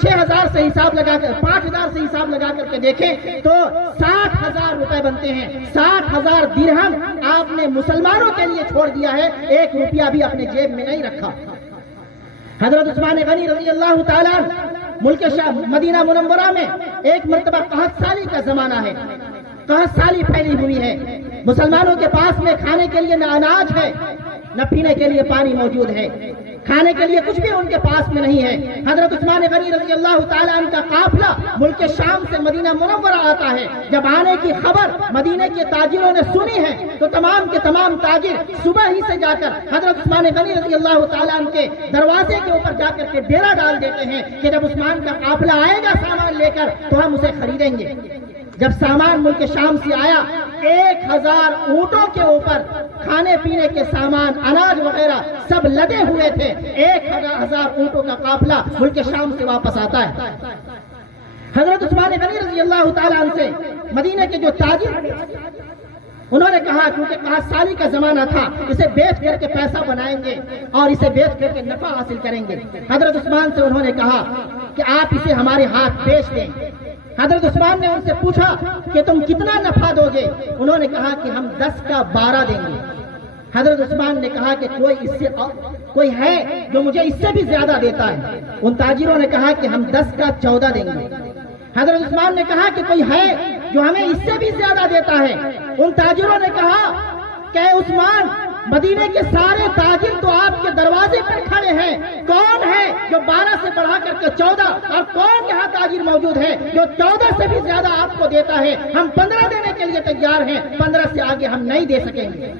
6000 سے حساب لگا کر 5000 سے حساب لگا کر کے دیکھیں تو 60,000 روپے بنتے ہیں۔ 60,000 درہم آپ نے مسلمانوں کے لیے چھوڑ دیا ہے، 1 روپیہ بھی اپنے جیب میں نہیں رکھا۔ حضرت عثمان غنی رضی اللہ تعالیٰ ملک شام مدینہ منورہ میں ایک مرتبہ قحط سالی کا زمانہ ہے، قحط سالی پھیلی ہوئی ہے، مسلمانوں کے پاس میں کھانے کے لیے نہ اناج ہے نہ پینے کے لیے پانی موجود ہے، کھانے کے لیے کچھ بھی ان کے پاس میں نہیں ہے۔ حضرت عثمان غنی رضی اللہ تعالیٰ عنہ کا قافلہ ملک شام سے مدینہ منورہ آتا ہے، جب آنے کی خبر مدینہ کے تاجروں نے سنی ہے تو تمام کے تمام تاجر صبح ہی سے جا کر حضرت عثمان غنی رضی اللہ تعالیٰ عنہ کے دروازے کے اوپر جا کر کے ڈیرا ڈال دیتے ہیں کہ جب عثمان کا قافلہ آئے گا سامان لے کر تو ہم اسے خریدیں گے۔ جب سامان ملک شام سے آیا 1000 اونٹوں کے اوپر کھانے پینے کے سامان، اناج وغیرہ سب لدے ہوئے تھے، 1000 اونٹوں کا قافلہ ملک شام سے واپس آتا ہے۔ حضرت عثمان غنی رضی اللہ تعالیٰ عنہ سے مدینہ کے جو تاجر انہوں نے کہا کیونکہ قحط سالی کا زمانہ تھا اسے بیچ کر کے پیسہ بنائیں گے اور اسے بیچ کر کے نفع حاصل کریں گے۔ حضرت عثمان سے انہوں نے کہا کہ آپ اسے ہمارے ہاتھ بیچ دیں۔ حضرت عثمان نے ان سے پوچھا کہ تم کتنا نفع دو گے؟ انہوں نے کہا کہ ہم 10 کا 12 دیں گے۔ حضرت عثمان نے کہا کہ کوئی ہے جو مجھے اس سے بھی زیادہ دیتا ہے؟ ان تاجروں نے کہا کہ ہم 10 کا 14 دیں گے۔ حضرت عثمان نے کہا کہ کوئی ہے جو ہمیں اس سے بھی زیادہ دیتا ہے؟ ان تاجروں نے کہا کہ اے عثمان، مدینے کے سارے تاجر تو آپ کے دروازے پر کھڑے ہیں، کون ہے جو 12 سے بڑھا کر کے 14، اور کون یہاں تاجر موجود ہے جو 14 سے بھی زیادہ آپ کو دیتا ہے؟ ہم 15 دینے کے لیے تیار ہیں، 15 سے آگے ہم نہیں دے سکیں گے۔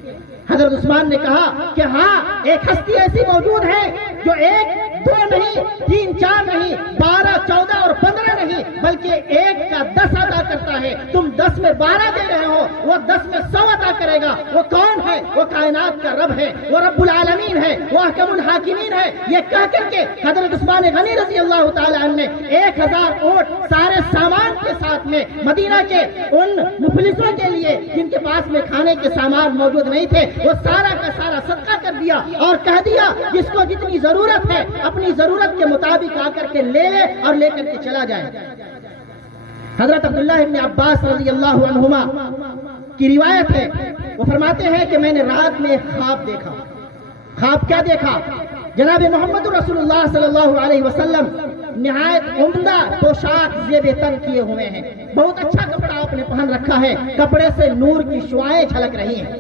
حضرت عثمان نے کہا کہ ہاں، ایک ہستی ایسی موجود ہے جو 1 2 نہیں، 3 4 نہیں، 12 14 اور 15 نہیں، بلکہ 1 کا 10 ادا کرتا ہے۔ تم 10 میں 12 دے رہے ہو، وہ 10 میں 100 ادا کرے گا۔ وہ کون ہے؟ وہ کائنات کا رب ہے، وہ رب العالمین ہے، وہ احکم الحاکمین ہے۔ یہ کہہ کر کے حضرت عثمان غنی رضی اللہ تعالی عنہ نے 1000 اونٹ سارے سامان کے ساتھ میں مدینہ کے ان مفلسوں کے لیے جن کے پاس میں کھانے کے سامان موجود نہیں تھے، وہ سارا کا سارا صدقہ کر دیا اور کہہ دیا جس کو جتنی ضرورت ہے اپنی ضرورت کے مطابق آ کر کے لے لے اور لے کر کے چلا جائے۔ حضرت عبداللہ ابن عباس رضی اللہ عنہما کی روایت ہے، وہ فرماتے ہیں کہ میں نے رات میں خواب دیکھا۔ خواب کیا دیکھا؟ جناب محمد رسول اللہ صلی اللہ علیہ وسلم نہایت عمدہ پوشاک زیب تن کیے ہوئے ہیں، بہت اچھا کپڑا آپ نے پہن رکھا ہے، کپڑے سے نور کی شعائیں جھلک رہی ہیں۔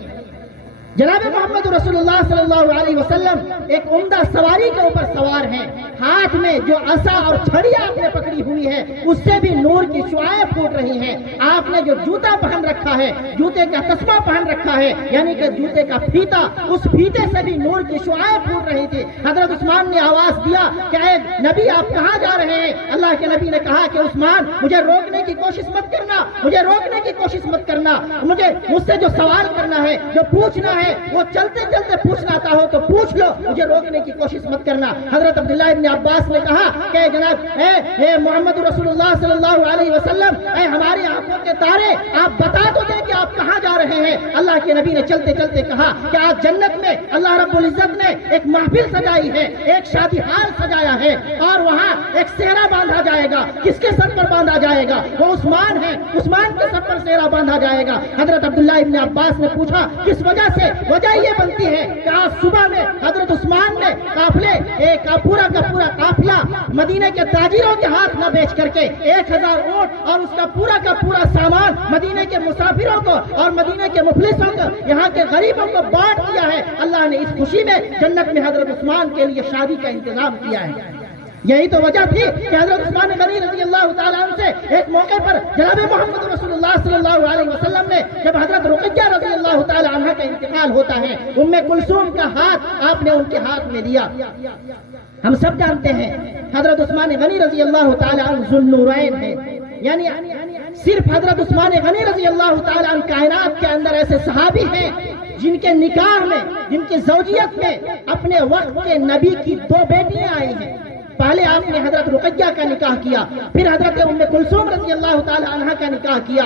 جناب محمد رسول اللہ صلی اللہ علیہ وسلم ایک عمدہ سواری کے اوپر سوار ہیں، ہاتھ میں جو عصا اور چھڑی آپ نے پکڑی ہوئی ہے اس سے بھی نور کی شعائیں پھوٹ رہی ہیں۔ آپ نے جو جوتا پہن رکھا ہے، جوتے کا تسمہ پہن رکھا ہے، یعنی کہ جوتے کا پھیتا، اس پھیتے سے بھی نور کی شعائیں پھوٹ رہی تھی۔ حضرت عثمان نے آواز دیا کہ اے نبی، آپ کہاں جا رہے ہیں؟ اللہ کے نبی نے کہا کہ عثمان، مجھے روکنے کی کوشش مت کرنا، مجھے روکنے کی کوشش مت کرنا، مجھ سے جو سوال کرنا ہے، جو پوچھنا ہے، وہ چلتے چلتے پوچھنا آتا ہو تو پوچھ لو، مجھے روکنے کی کوشش مت کرنا۔ حضرت عبداللہ ابن عباس نے کہا کہ جناب اے محمد رسول اللہ صلی اللہ علیہ وسلم، اے ہماری آنکھوں کے تارے، آپ بتا تو دیں کہ آپ کہاں جا رہے ہیں۔ اللہ کے نبی نے چلتے چلتے کہا کہ آج جنت میں اللہ رب العزت نے ایک محفل سجائی ہے، ایک شادی ہال سجایا ہے، اور وہاں ایک سہرا باندھا جائے گا۔ کس کے سر پر باندھا جائے گا؟ وہ عثمان ہے، عثمان کے سر پر سہرا باندھا جائے گا۔ حضرت عبداللہ ابن عباس نے پوچھا کس وجہ سے؟ وجہ یہ بنتی ہے کہ آج صبح میں حضرت عثمان نے قافلے پورا کا پورا قافلہ مدینہ کے تاجروں کے ہاتھ نہ بیچ کر کے 1000 اونٹ اور اس کا پورا سامان مدینہ کے مسافروں کو اور مدینہ کے مفلسوں کو، یہاں کے غریبوں کو بانٹ دیا ہے۔ اللہ نے اس خوشی میں جنت میں حضرت عثمان کے لیے شادی کا انتظام کیا ہے۔ یہی تو وجہ تھی کہ حضرت عثمان غنی رضی اللہ تعالیٰ عنہ سے ایک موقع پر جناب محمد رسول اللہ صلی اللہ علیہ وسلم نے جب حضرت رقیہ رضی اللہ تعالیٰ عنہ کا انتقال ہوتا ہے، ام کلثوم کا ہاتھ آپ نے ان کے ہاتھ میں دیا۔ ہم سب جانتے ہیں حضرت عثمان غنی رضی اللہ تعالیٰ عنہ ذو النورین ہے، یعنی صرف حضرت عثمان غنی رضی اللہ تعالیٰ عنہ کائنات کے اندر ایسے صحابی ہیں جن کے نکاح میں، جن کی زوجیت میں اپنے وقت کے نبی کی 2 بیٹیاں آئی ہیں۔ پہلے آپ نے حضرت رقیہ کا نکاح کیا، پھر حضرت ام کلثوم رضی اللہ تعالی عنہ کا نکاح کیا۔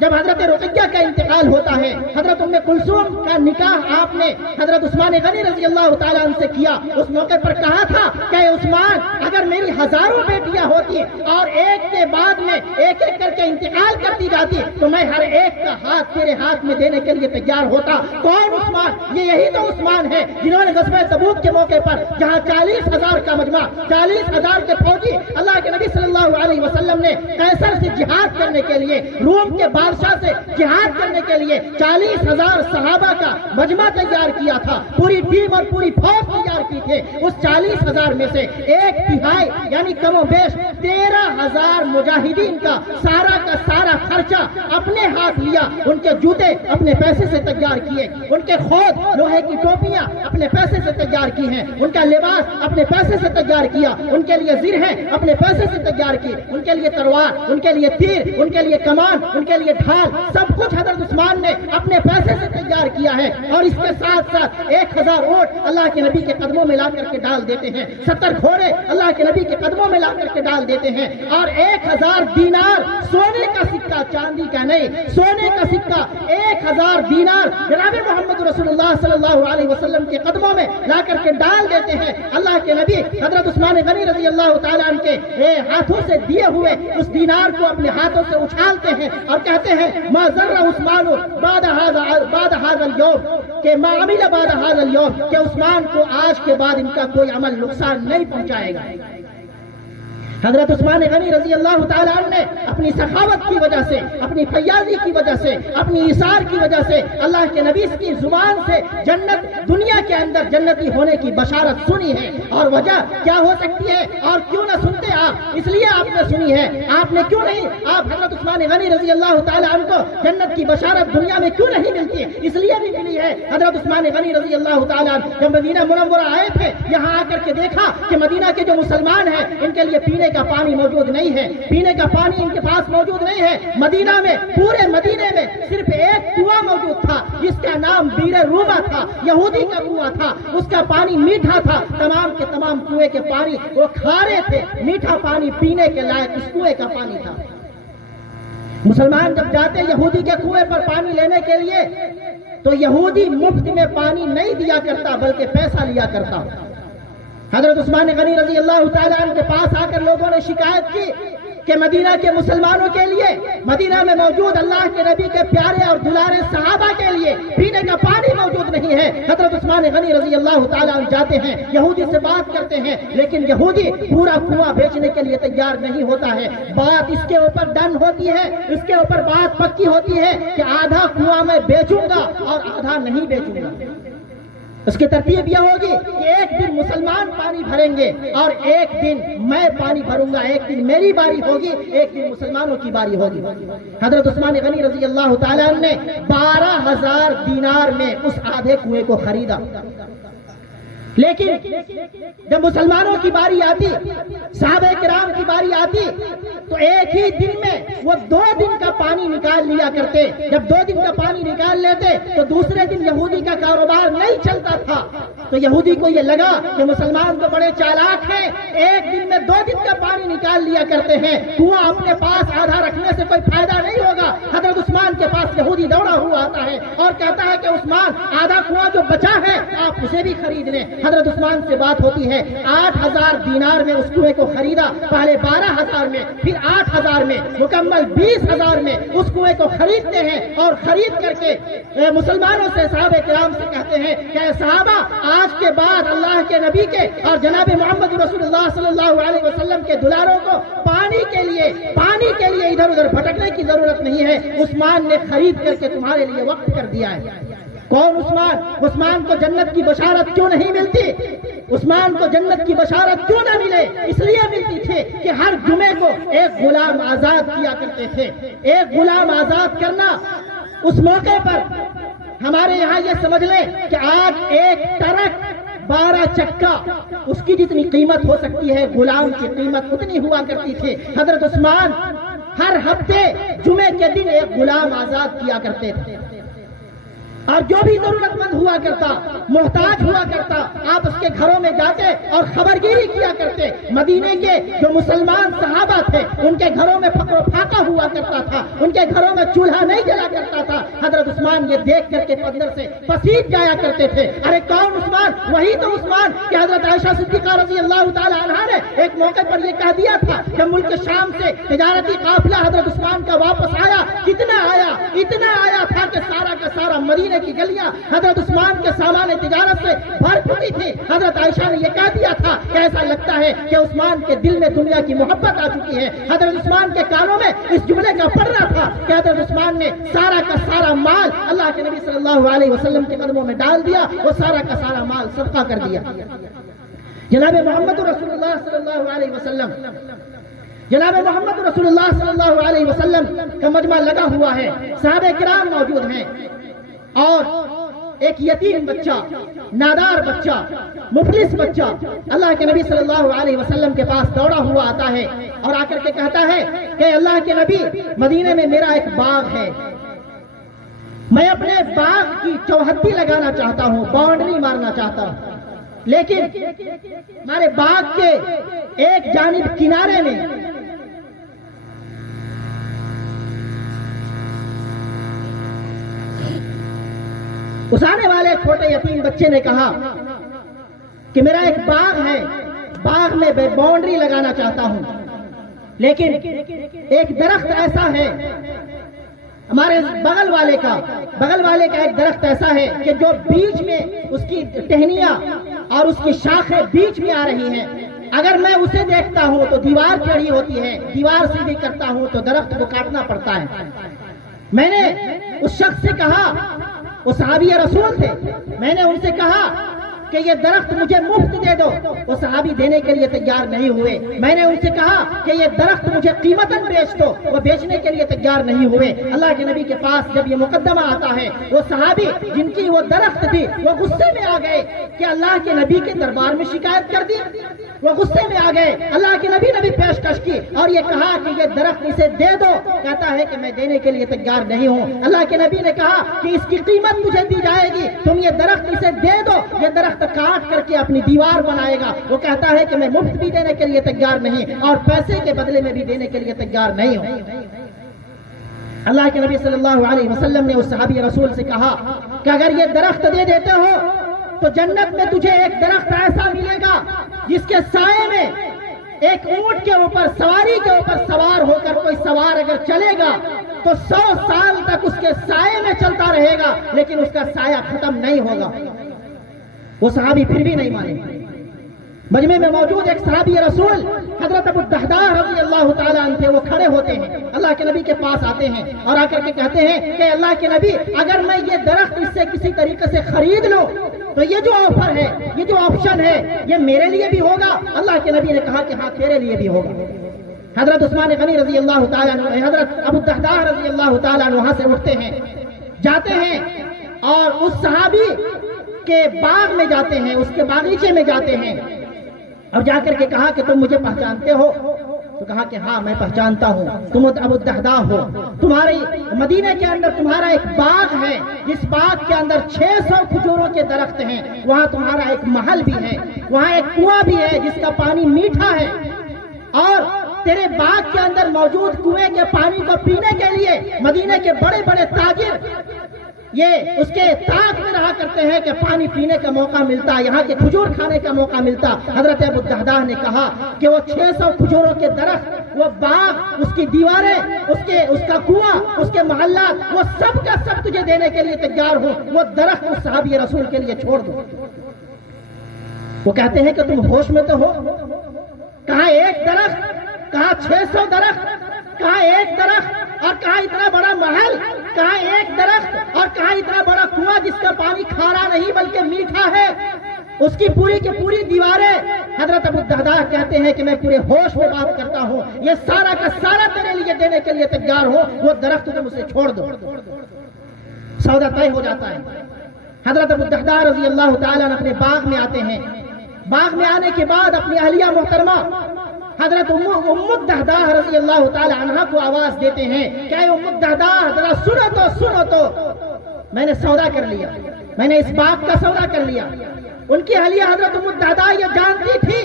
جب حضرت رقیہ کا انتقال ہوتا ہے، حضرت ام کلثوم کا نکاح آپ نے حضرت عثمان غنی رضی اللہ تعالی عنہ سے کیا۔ اس موقع پر کہا تھا کہ عثمان، اگر میری ہزاروں بیٹیاں ہوتی اور ایک کے بعد میں ایک ایک کر کے انتقال کرتی جاتی تو میں ہر ایک کا ہاتھ تیرے ہاتھ میں دینے کے لیے تیار ہوتا۔ کون عثمان؟ یہی تو عثمان ہے جنہوں نے غزوہ تبوک کے موقع پر جہاں 40,000 کا مجمع، 40,000 کے فوجی اللہ کے نبی صلی اللہ علیہ وسلم نے قیصر سے جہاد کرنے کے لیے، روم کے بادشاہ سے جہاد کرنے کے لیے 40,000 صحابہ کا مجمع تیار کیا تھا، پوری ٹیم اور پوری فوج تیار کی تھے۔ اس 40,000 میں سے 1/3 یعنی کم و بیش 13,000 مجاہدین کا سارا خرچہ اپنے ہاتھ لیا۔ ان کے جوتے اپنے پیسے سے تیار کیے، ان کے خود لوہے کی ٹوپیاں اپنے پیسے سے تیار کی ہیں، ان کا لباس اپنے پیسے سے تیار کیا، ان کے لیے زرہیں اپنے پیسے سے تیار کی، ان کے لیے تلوار، ان کے لیے تیر، ان کے لیے کمان، ان کے لیے ڈھال، سب کچھ حضرت عثمان نے اپنے پیسے سے تیار کیا ہے، اور اس کے ساتھ ساتھ 1000 اونٹ اللہ کے نبی کے قدموں میں لا کر کے ڈال دیتے ہیں، 70 گھوڑے اللہ کے نبی کے قدموں میں لا کر کے ڈال دیتے ہیں، اور 1000 دینار سونے کا سکہ، چاندی کا نہیں، سونے کا سکہ 1000 دینار جناب محمد رسول اللہ صلی اللہ علیہ وسلم کے قدموں میں لا کر کے ڈال دیتے ہیں۔ اللہ کے نبی حضرت عثمان غنی رضی اللہ تعالیٰ عنہ کے ہاتھوں سے دیے ہوئے اس دینار کو اپنے ہاتھوں سے اچھالتے ہیں اور کہتے ہیں ما ذر عثمان بعد هذا اليوم، کہ ما عمل بعد هذا اليوم، کہ عثمان کو آج کے بعد ان کا کوئی عمل نقصان نہیں پہنچائے گا۔ حضرت عثمان غنی رضی اللہ تعالیٰ عنہ نے اپنی سخاوت کی وجہ سے، اپنی فیاضی کی وجہ سے، اپنی ایثار کی وجہ سے اللہ کے نبی کی زبان سے جنت، دنیا کے اندر جنتی ہونے کی بشارت سنی ہے۔ اور وجہ کیا ہو سکتی ہے اور کیوں نہ سنتے آپ؟ اس لیے آپ نے سنی ہے، آپ نے کیوں نہیں، آپ حضرت عثمان غنی رضی اللہ تعالیٰ عنہ کو جنت کی بشارت دنیا میں کیوں نہیں ملتی؟ اس لیے بھی ملی ہے۔ حضرت عثمان غنی رضی اللہ تعالیٰ عنہ جب مدینہ منورہ آئے تھے، یہاں آ کر کے دیکھا کہ مدینہ کے جو مسلمان ہیں ان کے لیے پینے کا پانی موجود نہیں ہے، پینے کا پانی ان کے پاس موجود نہیں ہے۔ مدینہ میں، پورے مدینے میں صرف ایک کنواں موجود تھا جس کا نام بیر روما تھا، یہودی کا کنواں تھا، اس کا پانی میٹھا تھا، تمام کے تمام کنویں کے پانی وہ کھارے تھے، میٹھا پانی پینے کے لائق اس کنویں کا پانی تھا۔ مسلمان جب جاتے یہودی کے کنویں پر پانی لینے کے لیے تو یہودی مفت میں پانی نہیں دیا کرتا بلکہ پیسہ لیا کرتا۔ حضرت عثمان غنی رضی اللہ تعالیٰ عنہ کے پاس آ کر لوگوں نے شکایت کی کہ مدینہ کے مسلمانوں کے لیے، مدینہ میں موجود اللہ کے نبی کے پیارے اور دلارے صحابہ کے لیے پینے کا پانی موجود نہیں ہے۔ حضرت عثمان غنی رضی اللہ تعالیٰ عنہ جاتے ہیں، یہودی سے بات کرتے ہیں، لیکن یہودی پورا کنواں بیچنے کے لیے تیار نہیں ہوتا ہے۔ بات اس کے اوپر ڈن ہوتی ہے، اس کے اوپر بات پکی ہوتی ہے کہ آدھا کنواں میں بیچوں گا اور آدھا نہیں بیچوں گا۔ اس کی ترتیب یہ ہوگی کہ ایک دن مسلمان پانی بھریں گے اور ایک دن میں پانی بھروں گا، ایک دن میری باری ہوگی، ایک دن مسلمانوں کی باری ہوگی۔ حضرت عثمان غنی رضی اللہ تعالیٰ عنہ نے 12,000 دینار میں اس آدھے کنویں کو خریدا۔ لیکن جب مسلمانوں کی باری آتی، صحابہ کرام کی باری آتی، تو ایک ہی دن میں وہ 2 دن کا پانی نکال لیا کرتے۔ جب 2 دن کا پانی نکال لیتے تو دوسرے دن یہودی کا کاروبار نہیں چلتا تھا۔ تو یہودی کو یہ لگا کہ مسلمان تو بڑے چالاک ہیں، ایک دن میں 2 دن کا پانی نکال لیا کرتے ہیں، کنواں اپنے پاس آدھا رکھنے سے کوئی فائدہ نہیں ہوگا۔ حضرت عثمان کے پاس یہودی دوڑا ہوا آتا ہے اور کہتا ہے کہ عثمان، آدھا کنواں جو بچا ہے آپ اسے بھی خرید لیں۔ حضرت عثمان سے بات ہوتی ہے، 8,000 دینار میں اس کنویں کو خریدا، پہلے 12,000 میں، پھر 8,000 میں، مکمل 20,000 میں اس کنویں کو خریدتے ہیں اور خرید کر کے مسلمانوں سے، صحابہ کرام سے کہتے ہیں کہ صحابہ، آج کے بعد اللہ کے نبی کے اور جناب محمد رسول اللہ صلی اللہ علیہ وسلم کے دلاروں کو پانی کے لیے ادھر ادھر بھٹکنے کی ضرورت نہیں ہے، عثمان نے خرید کر کے تمہارے لیے وقف کر دیا ہے۔ کون عثمان؟ عثمان کو جنت کی بشارت کیوں نہیں ملتی؟ عثمان کو جنت کی بشارت کیوں نہ ملے؟ اس لیے ملتی تھی کہ ہر جمعے کو ایک غلام آزاد کیا کرتے تھے۔ ایک غلام آزاد کرنا، اس موقع پر ہمارے یہاں یہ سمجھ لیں کہ آج ایک ٹرک 12 چکا، اس کی جتنی قیمت ہو سکتی ہے غلام کی قیمت اتنی ہوا کرتی تھی۔ حضرت عثمان ہر ہفتے جمعے کے دن ایک غلام آزاد کیا کرتے تھے، اور جو بھی ضرورت مند ہوا کرتا، محتاج ہوا کرتا، آپ اس کے گھروں میں جاتے اور خبرگیری کیا کرتے۔ مدینے کے جو مسلمان صحابہ تھے ان کے گھروں میں فقر و فاقہ ہوا کرتا تھا، ان کے گھروں میں چولہا نہیں جلا کرتا تھا۔ حضرت عثمان یہ دیکھ کر کے اندر سے پسیج جایا کرتے تھے، ارے کون عثمان؟ وہی تو عثمان کہ حضرت عائشہ صدیقہ رضی اللہ تعالی عنہا نے ایک موقع پر یہ کہہ دیا تھا کہ ملک شام سے تجارتی قافلہ حضرت عثمان کا واپس آیا، کتنا آیا؟ اتنا آیا تھا کہ سارا کا سارا مدینے کی گلیاں حضرت عثمان کے سامان تجارت سے بھر چکی تھی۔ حضرت عائشہ نے یہ کہہ دیا تھا کہ ایسا لگتا ہے کہ عثمان کے دل میں دنیا کی محبت آ چکی ہے۔ حضرت عثمان کے کانوں میں اس جملے کا پڑ رہا تھا کہ حضرت عثمان نے سارا کا سارا مال اللہ کے نبی صلی اللہ علیہ وسلم کے قدموں میں ڈال دیا، وہ سارا کا سارا مال صدقہ کر دیا۔ جناب محمد رسول اللہ صلی اللہ علیہ وسلم، جناب محمد رسول اللہ صلی اللہ علیہ وسلم کا مجمع لگا ہوا ہے، صحابہ کرام موجود ہیں، اور ایک یتیم بچہ، نادار بچہ، مفلس بچہ اللہ کے نبی صلی اللہ علیہ وسلم کے پاس دوڑا ہوا آتا ہے اور آ کر کے کہتا ہے کہ اللہ کے نبی مدینے میں میرا ایک باغ ہے، میں اپنے باغ کی چوہدی لگانا چاہتا ہوں، باؤنڈری مارنا چاہتا ہوں، لیکن ہمارے باغ کے ایک جانب کنارے میں اس آنے والے چھوٹے یتیم بچے نے کہا کہ میرا ایک باغ ہے، باغ میں باؤنڈری لگانا چاہتا ہوں، لیکن ایک درخت ایسا ہے ہمارے بغل والے کا ایک درخت ایسا ہے کہ جو بیچ میں اس کی ٹہنیاں اور اس کی شاخیں بیچ میں آ رہی ہیں، اگر میں اسے دیکھتا ہوں تو دیوار چڑھی ہوتی ہے، دیوار سیدھی کرتا ہوں تو درخت کو کاٹنا پڑتا ہے۔ میں نے اس شخص سے کہا، وہ صحابی رسول تھے، میں نے ان سے کہا کہ یہ درخت مجھے مفت دے دو، وہ صحابی دینے کے لیے تیار نہیں ہوئے۔ میں نے ان سے کہا کہ یہ درخت مجھے قیمتاً بیچ دو، وہ بیچنے کے لیے تیار نہیں ہوئے۔ اللہ کے نبی کے پاس جب یہ مقدمہ آتا ہے، وہ صحابی جن کی وہ درخت تھی وہ غصے میں آ گئے کہ اللہ کے نبی کے دربار میں شکایت کر دی، وہ غصے میں آ گئے۔ اللہ کے نبی نے بھی پیشکش کی اور یہ کہا کہ یہ درخت اسے دے دو، کہتا ہے کہ میں دینے کے لیے تیار نہیں ہوں۔ اللہ کے نبی نے کہا کہ اس کی قیمت مجھے دی جائے گی، تم یہ درخت اسے دے دو، یہ درخت کاٹ کر کے اپنی دیوار بنائے گا۔ وہ کہتا ہے کہ میں مفت بھی دینے کے لیے تیار نہیں اور پیسے کے بدلے میں بھی دینے کے لیے تیار نہیں ہوں۔ اللہ کے نبی صلی اللہ علیہ وسلم نے اس صحابی رسول سے کہا کہ اگر یہ درخت دے دیتے ہو تو جنت میں تجھے ایک درخت ایسا ملے گا جس کے سائے میں ایک اونٹ کے اوپر سواری کے اوپر سوار ہو کر کوئی سوار اگر چلے گا تو 100 سال تک اس کے سائے میں چلتا رہے گا، لیکن اس کا سایہ ختم نہیں ہوگا۔ وہ صحابی پھر بھی نہیں مانے۔ مجمع میں موجود ایک صحابی رسول حضرت ابو الدحداء رضی اللہ تعالیٰ عنہ تھے، وہ کھڑے ہوتے ہیں، اللہ کے نبی کے پاس آتے ہیں اور آ کر کے کہتے ہیں کہ اللہ کے نبی اگر میں یہ درخت اس سے کسی طریقے سے خرید لوں تو یہ جو آفر ہے، یہ جو آپشن ہے، یہ میرے لیے بھی ہوگا؟ اللہ کے نبی نے کہا کہ ہاں تیرے لیے بھی ہوگا۔ حضرت عثمان غنی رضی اللہ تعالیٰ عنہ، حضرت ابو الدحداء رضی اللہ تعالیٰ عنہ وہاں سے اٹھتے ہیں، جاتے ہیں اور اس صحابی کے باغ میں جاتے ہیں، اس کے باغیچے میں جاتے ہیں اور جا کر کے کہا کہ تم مجھے پہچانتے ہو؟ تو کہا کہ ہاں میں پہچانتا ہوں، تم ابو الدحداء ہو، تمہاری مدینے کے اندر تمہارا ایک باغ ہے، جس باغ کے اندر 600 کھجوروں کے درخت ہیں، وہاں تمہارا ایک محل بھی ہے، وہاں ایک کنواں بھی ہے جس کا پانی میٹھا ہے، اور تیرے باغ کے اندر موجود کنویں کے پانی کو پینے کے لیے مدینے کے بڑے بڑے تاجر یہ اس کے تاک میں رہا کرتے ہیں کہ پانی پینے کا موقع ملتا، یہاں کے کھجور کھانے کا موقع ملتا۔ حضرت ابو الدحداء نے کہا کہ وہ 600 کھجوروں کے درخت، وہ باغ، اس کی دیواریں، اس کا کنواں، اس کے محلات، وہ سب کا سب تجھے دینے کے لیے تیار ہوں، وہ درخت اس صحابی رسول کے لیے چھوڑ دو۔ وہ کہتے ہیں کہ تم ہوش میں تو ہو؟ کہاں ایک درخت، کہاں 600 درخت، کہاں ایک درخت اور کہاں اتنا بڑا محل، کہاں ایک درخت اور کہاں اتنا بڑا کنواں جس کا پانی کھارا نہیں بلکہ میٹھا ہے، اس کی پوری کی پوری دیواریں۔ حضرت ابو الدحداء کہتے ہیں کہ میں پورے ہوش میں بات کرتا ہوں، یہ سارا کا سارا تیرے لیے دینے کے لیے تیار ہوں، وہ درخت تم اسے چھوڑ دو۔ سودا طے ہو جاتا ہے۔ حضرت ابو الدحداء رضی اللہ تعالیٰ عنہ اپنے باغ میں آتے ہیں، باغ میں آنے کے بعد اپنی اہلیہ محترمہ حضرت ام الدحداء رضی اللہ تعالی عنہ کو آواز دیتے ہیں کہ اے ام الدحداء ذرا سنو تو میں نے سودا کر لیا، میں نے اس باغ کا سودا کر لیا۔ ان کی اہلیہ حضرت ام الدحداء یہ جانتی تھی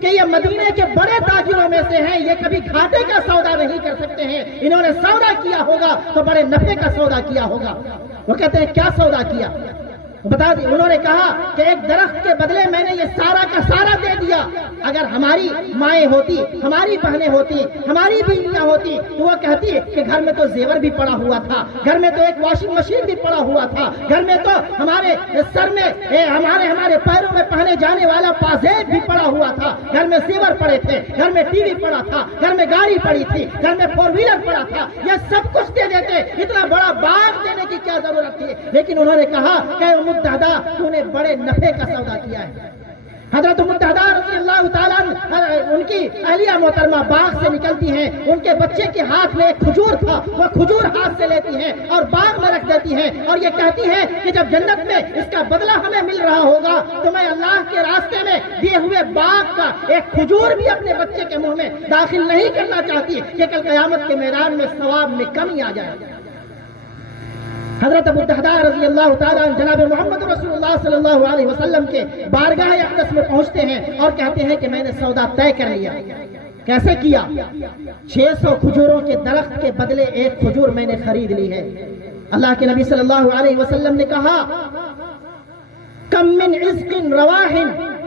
کہ یہ مدینے کے بڑے تاجروں میں سے ہیں، یہ کبھی گھاٹے کا سودا نہیں کر سکتے ہیں، انہوں نے سودا کیا ہوگا تو بڑے نفع کا سودا کیا ہوگا۔ وہ کہتے ہیں کیا سودا کیا؟ بتا دی۔ انہوں نے کہا کہ ایک درخت کے بدلے میں نے یہ سارا کا سارا دے دیا، اگر ہماری مائیں ہوتی، ہماری بہنیں ہوتی، ہماری بیویاں ہوتی تو وہ کہتی کہ گھر میں تو زیور بھی پڑا ہوا تھا، گھر میں تو ایک واشنگ مشین بھی پڑا ہوا تھا، گھر میں تو ہمارے سر میں ہمارے پیروں میں پہنے جانے والا پازیب بھی پڑا ہوا تھا، گھر میں زیور پڑے تھے، گھر میں ٹی وی پڑا تھا، گھر میں گاڑی پڑی تھی، گھر میں 4 ویلر پڑا تھا، یہ سب کچھ دے دیتے، اتنا بڑا باغ دینے کی کیا ضرورت تھی؟ لیکن انہوں نے کہا کہ الدحداء تو نے بڑے نفع کا سودا کیا ہے، حضرت متحدہ رضی اللہ تعالیٰ ان کی اہلیہ محترمہ باغ سے نکلتی ہیں، ان کے بچے کے ہاتھ میں ایک کھجور تھا، وہ کھجور ہاتھ سے لیتی ہیں اور باغ میں رکھ دیتی ہیں اور یہ کہتی ہیں کہ جب جنت میں اس کا بدلہ ہمیں مل رہا ہوگا تو میں اللہ کے راستے میں دیے ہوئے باغ کا ایک کھجور بھی اپنے بچے کے منہ میں داخل نہیں کرنا چاہتی کہ کل قیامت کے میدان میں ثواب میں کمی آ جائے۔ حضرت ابو الدرداء رضی اللہ تعالیٰ جناب محمد رسول اللہ صلی اللہ علیہ وسلم کے بارگاہ اقدس میں پہنچتے ہیں اور کہتے ہیں کہ میں نے سودا طے کر لیا۔ کیسے کیا؟ 600 کھجوروں کے درخت کے بدلے ایک کھجور میں نے خرید لی ہے۔ اللہ کے نبی صلی اللہ علیہ وسلم نے کہا کم من عزق رواح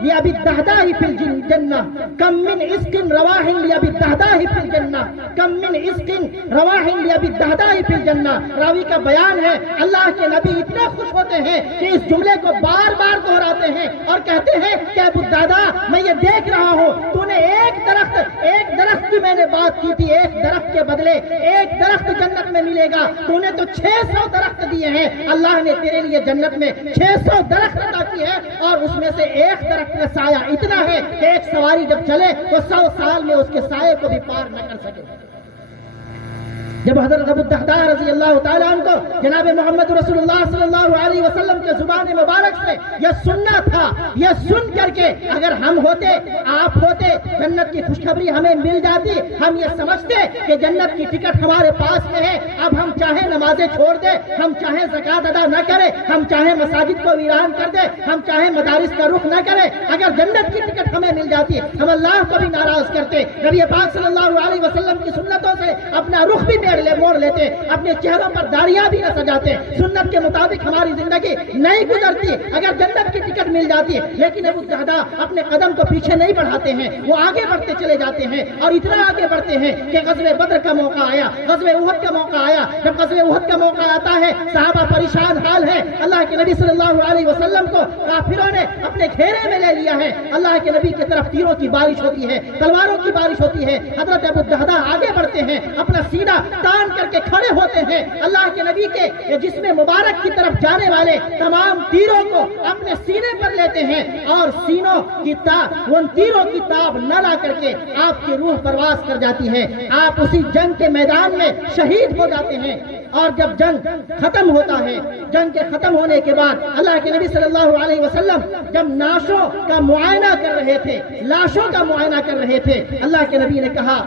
لأبی الدرداء فی الجنہ، کم من عزق رواح لأبی الدرداء فی الجنہ، کم من عزق رواح لأبی الدرداء فی الجنہ۔ راوی کا بیان ہے اللہ کے نبی اتنے خوش ہوتے ہیں کہ اس جملے کو بار بار دہراتے ہیں اور کہتے ہیں کہ ابو الدرداء میں یہ دیکھ رہا ہوں تو نے ایک درخت کی میں نے بات کی تھی، ایک درخت کے بدلے ایک درخت جنت میں ملے گا، تو نے تو 600 درخت دیے ہیں، اللہ نے تیرے لیے جنت میں 600 درخت عطا کی ہے اور اس میں سے ایک درخت کا سایہ اتنا ہے کہ ایک سواری جب چلے تو 100 سال میں اس کے سائے کو بھی پار نہ کر سکے۔ جب حضرت ابو الدرداء رضی اللہ تعالیٰ عنہ کو جناب محمد رسول اللہ صلی اللہ علیہ وسلم کے زبان مبارک سے یہ سننا تھا، یہ سن کر کے اگر ہم ہوتے، آپ ہوتے، جنت کی خوشخبری ہمیں مل جاتی، ہم یہ سمجھتے کہ جنت کی ٹکٹ ہمارے پاس میں ہے، اب ہم چاہے نمازیں چھوڑ دیں، ہم چاہے زکوٰۃ ادا نہ کریں، ہم چاہے مساجد کو ویران کر دیں، ہم چاہے مدارس کا رخ نہ کریں، اگر جنت کی ٹکٹ ہمیں مل جاتی ہم اللہ کو بھی ناراض کرتے، نبی پاک صلی اللہ علیہ وسلم کی سنتوں سے اپنا رخ بھی موڑ لیتے، اپنے چہروں پر داڑیاں بھی نہ سجاتے، سنت کے مطابق ہماری زندگی نہیں گزرتی اگر جنت کی ٹکٹ مل جاتی۔ لیکن ابو الدرداء اپنے قدم کو پیچھے نہیں بڑھاتے ہیں، وہ آگے بڑھتے چلے جاتے ہیں اور اتنا آگے بڑھتے ہیں کہ غزوہ بدر کا موقع آیا، غزوہ احد کا موقع آیا۔ جب غزوہ احد کا موقع آتا ہے صحابہ پریشان حال ہے، اللہ کے نبی صلی اللہ علیہ وسلم کو کافروں نے اپنے گھیرے میں لے لیا ہے، اللہ کے نبی کی طرف تیروں کی بارش ہوتی ہے، تلواروں کی بارش ہوتی ہے، حضرت ابو الدرداء آگے بڑھتے ہیں، اپنا سینہ تان کر کے کھڑے ہوتے ہیں، اللہ کے نبی کے جسم مبارک کی طرف جانے والے تمام تیروں کو اپنے سینے پر لیتے ہیں اور سینوں کی ان تیروں کی تاب نہ لا کر کے آپ کی روح پرواز کر جاتی ہے، آپ اسی جنگ کے میدان میں شہید ہو جاتے ہیں۔ اور جب جنگ ختم ہوتا ہے، جنگ کے ختم ہونے کے بعد اللہ کے نبی صلی اللہ علیہ وسلم جب لاشوں کا معائنہ کر رہے تھے، لاشوں کا معائنہ کر رہے تھے، اللہ کے نبی نے کہا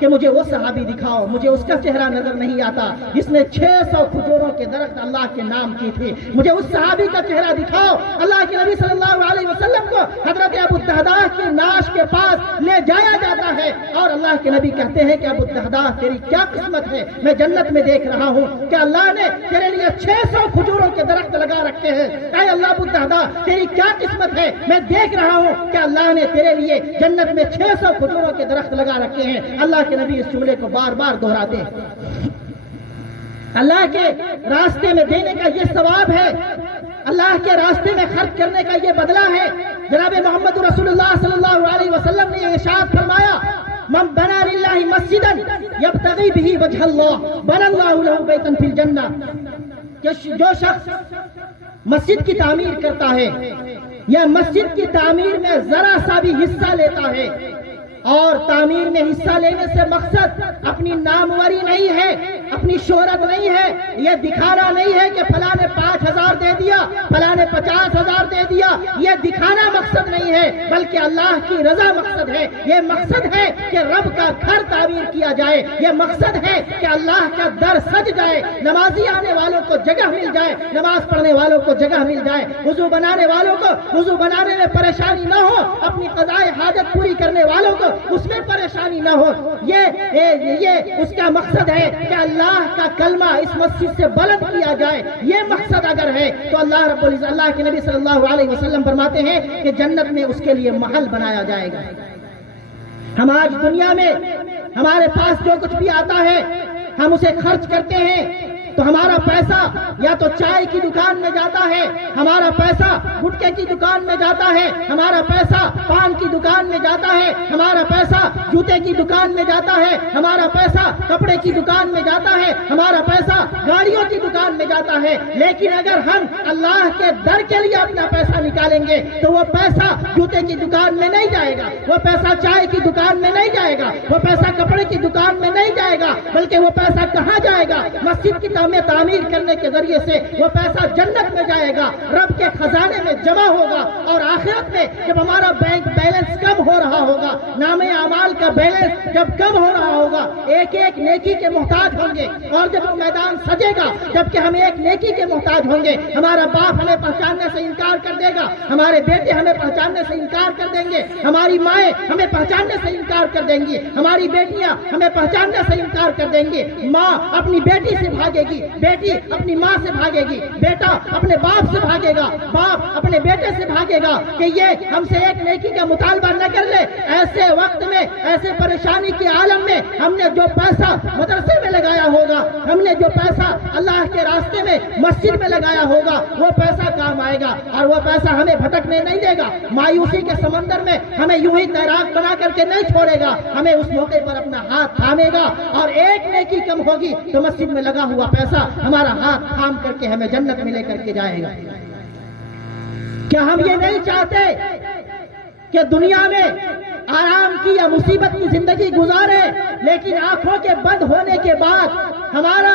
کہ مجھے وہ صحابی دکھاؤ، مجھے اس کا چہرہ نظر نہیں آتا جس نے 600 کھجوروں کے درخت اللہ کے نام کی تھی، مجھے اس صحابی کا چہرہ دکھاؤ۔ اللہ کے نبی صلی اللہ علیہ وسلم کو حضرت ابو الدرداء کی نعش کے پاس لے جایا جاتا ہے اور اللہ کے نبی کہتے ہیں کہ ابو الدرداء تیری کیا قسمت ہے، میں جنت میں دیکھ رہا ہوں کہ اللہ نے تیرے لیے 600 کھجوروں کے درخت لگا رکھے ہیں، اے اللہ ابو الدرداء تیری کیا قسمت ہے، میں دیکھ رہا ہوں کہ اللہ نے تیرے لیے جنت میں 600 کھجوروں کے درخت لگا رکھے ہیں۔ اللہ کے نبی اس جملے کو بار بار دہراتے ہیں۔ اللہ کے راستے میں دینے کا یہ ثواب ہے، اللہ کے راستے میں خرچ کرنے کا یہ بدلہ ہے۔ جناب محمد رسول اللہ صلی اللہ علیہ وسلم نے ارشاد فرمایا من بنا للہ مسجدا یبتغی بہ وجہ اللہ بنى اللہ لہ بیتا فی الجنہ، کہ جو شخص مسجد کی تعمیر کرتا ہے یا مسجد کی تعمیر میں ذرا سا بھی حصہ لیتا ہے، اور تعمیر میں حصہ لینے سے مقصد اپنی ناموری نہیں ہے، اپنی شہرت نہیں ہے، یہ دکھانا نہیں ہے کہ فلاں نے 5000 دے دیا، فلاں نے 50,000 دے دیا، یہ دکھانا مقصد نہیں ہے بلکہ اللہ کی رضا مقصد ہے۔ یہ مقصد ہے کہ رب کا گھر تعمیر کیا جائے، یہ مقصد ہے کہ اللہ کا در سج جائے، نمازی آنے والوں کو جگہ مل جائے، نماز پڑھنے والوں کو جگہ مل جائے، وضو بنانے والوں کو وضو بنانے میں پریشانی نہ ہو، اپنی قضائے حاجت پوری کرنے والوں کو اس میں پریشانی نہ ہو۔ یہ اس کا مقصد ہے کہ اللہ کا کلمہ اس مسجد سے بلند کیا جائے، یہ مقصد اگر ہے تو اللہ رب العزت، اللہ کے نبی صلی اللہ علیہ وسلم فرماتے ہیں کہ جنت میں اس کے لیے محل بنایا جائے گا۔ ہم آج دنیا میں ہمارے پاس جو کچھ بھی آتا ہے ہم اسے خرچ کرتے ہیں، تو ہمارا پیسہ یا تو چائے کی دکان میں جاتا ہے، ہمارا پیسہ گٹکے کی دکان میں جاتا ہے، ہمارا پیسہ پان کی دکان میں جاتا ہے، ہمارا پیسہ جوتے کی دکان میں جاتا ہے، ہمارا پیسہ کپڑے کی دکان میں جاتا ہے، ہمارا پیسہ گاڑیوں کی دکان میں جاتا ہے۔ لیکن اگر ہم اللہ کے در کے لیے اپنا پیسہ نکالیں گے تو وہ پیسہ جوتے کی دکان میں نہیں جائے گا، وہ پیسہ چائے کی دکان میں نہیں جائے گا، وہ پیسہ کپڑے کی دکان میں نہیں جائے گا، بلکہ وہ پیسہ کہاں جائے گا؟ مسجد کی تعمیر کرنے کے ذریعے سے وہ پیسہ جنت میں جائے گا، رب کے خزانے میں جمع ہوگا، اور آخرت میں جب ہمارا بینک بیلنس کم ہو رہا ہوگا، نام اعمال کا بیلنس جب کم ہو رہا ہوگا، ایک ایک نیکی کے محتاج ہوں گے، اور جب وہ میدان سجے گا جبکہ ہم ایک نیکی کے محتاج ہوں گے، ہمارا باپ ہمیں پہچاننے سے انکار کر دے گا، ہمارے بیٹے ہمیں پہچاننے سے انکار کر دیں گے، ہماری مائیں ہمیں پہچاننے سے انکار کر دیں گی، ہماری بیٹیاں ہمیں پہچاننے سے انکار کر دیں گی۔ ماں اپنی بیٹی سے بھاگے گی، بیٹی اپنی ماں سے بھاگے گی، بیٹا اپنے باپ سے بھاگے گا، باپ اپنے بیٹے سے بھاگے گا کہ یہ ہم سے ایک نیکی کا مطالبہ نہ کر لے۔ ایسے وقت میں، ایسے پریشانی کے عالم میں ہم نے جو پیسہ مدرسے میں لگایا ہوگا، ہم نے جو پیسہ اللہ کے راستے میں مسجد میں لگایا ہوگا، وہ پیسہ کام آئے گا، اور وہ پیسہ ہمیں بھٹکنے نہیں دے گا، مایوسی کے سمندر میں ہمیں یوں ہی تیراک بنا کر کے نہیں چھوڑے گا، ہمیں اس موقع پر اپنا ہاتھ تھامے گا، اور ایک نیکی کم ہوگی تو مسجد میں لگا ہوا پیسہ ہمارا ہاتھ تھام کر کے ہمیں جنت میں لے کر کے جائے گا۔ کیا ہم یہ نہیں چاہتے کہ دنیا میں آرام کی یا مصیبت کی زندگی گزارے، لیکن آنکھوں کے بند ہونے کے بعد ہمارا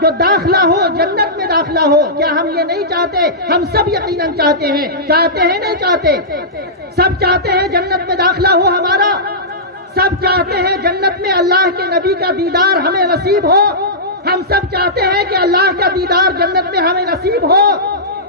جو داخلہ ہو جنت میں داخلہ ہو؟ کیا ہم یہ نہیں چاہتے؟ ہم سب یقیناً چاہتے ہیں، چاہتے ہیں نہیں چاہتے؟ سب چاہتے ہیں جنت میں داخلہ ہو ہمارا، سب چاہتے ہیں جنت میں اللہ کے نبی کا دیدار ہمیں نصیب ہو، ہم سب چاہتے ہیں کہ اللہ کا دیدار جنت میں ہمیں نصیب ہو۔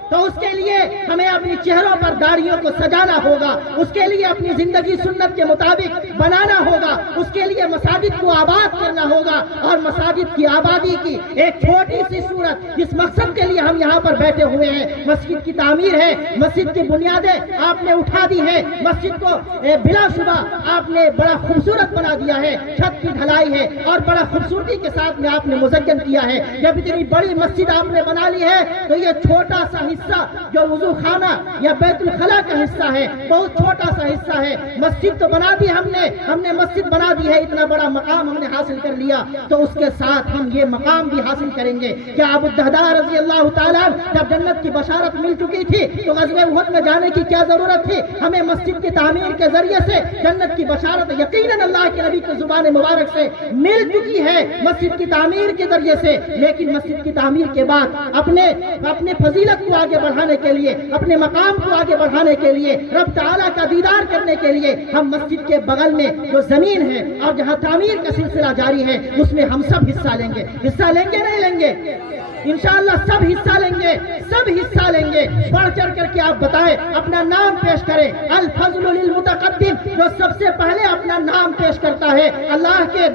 تو اس کے لیے ہمیں اپنی چہروں پر داڑھیوں کو سجانا ہوگا، اس کے لیے اپنی زندگی سنت کے مطابق بنانا ہوگا، اس کے لیے مساجد کو آباد کرنا ہوگا، اور مساجد کی آبادی کی ایک چھوٹی سی صورت جس مقصد کے لیے ہم یہاں پر بیٹھے ہوئے ہیں، مسجد کی تعمیر ہے۔ مسجد کی بنیادیں آپ نے اٹھا دی ہیں، مسجد کو بلا شبہ آپ نے بڑا خوبصورت بنا دیا ہے، چھت کی ڈھلائی ہے اور بڑا خوبصورتی کے ساتھ میں آپ نے مزین کیا ہے۔ جب اتنی بڑی مسجد آپ نے بنا لی ہے تو یہ چھوٹا سا حصہ جو وضو خانہ یا بیت الخلا کا حصہ ہے، بہت چھوٹا سا حصہ ہے۔ مسجد تو بنا دی ہم نے مسجد بنا دی ہے، اتنا بڑا مقام ہم نے حاصل کر لیا، تو اس کے ساتھ ہم یہ مقام بھی حاصل کریں گے۔ کیا ابو الدرداء رضی اللہ تعالیٰ جب جنت کی بشارت مل چکی تھی تو غزوہ احد میں جانے کی کیا ضرورت تھی؟ ہمیں مسجد کی تعمیر کے ذریعے سے جنت کی بشارت یقیناً اللہ کے نبی کی زبان مبارک سے مل چکی ہے، مسجد کی تعمیر کے ذریعے سے۔ لیکن مسجد کی تعمیر کے بعد اپنے فضیلت کو آگے بڑھانے کے لیے، اپنے مقام کو آگے بڑھانے کے لیے، رب تعالیٰ کا دیدار کرنے کے لیے ہم مسجد کے بغل میں جو زمین ہے اور جہاں تعمیر کا سلسلہ جاری ہے اس میں ہم سب حصہ لیں گے۔ حصہ لیں گے نہیں لیں گے؟ انشاءاللہ سب حصہ لیں گے، سب حصہ لیں گے۔ بڑھ چڑھ کر کے آپ بتائیں، اپنا نام پیش کریں۔ الفضل للمتقدم، جو سب سے پہلے اپنا نام پیش کرتا ہے اللہ کے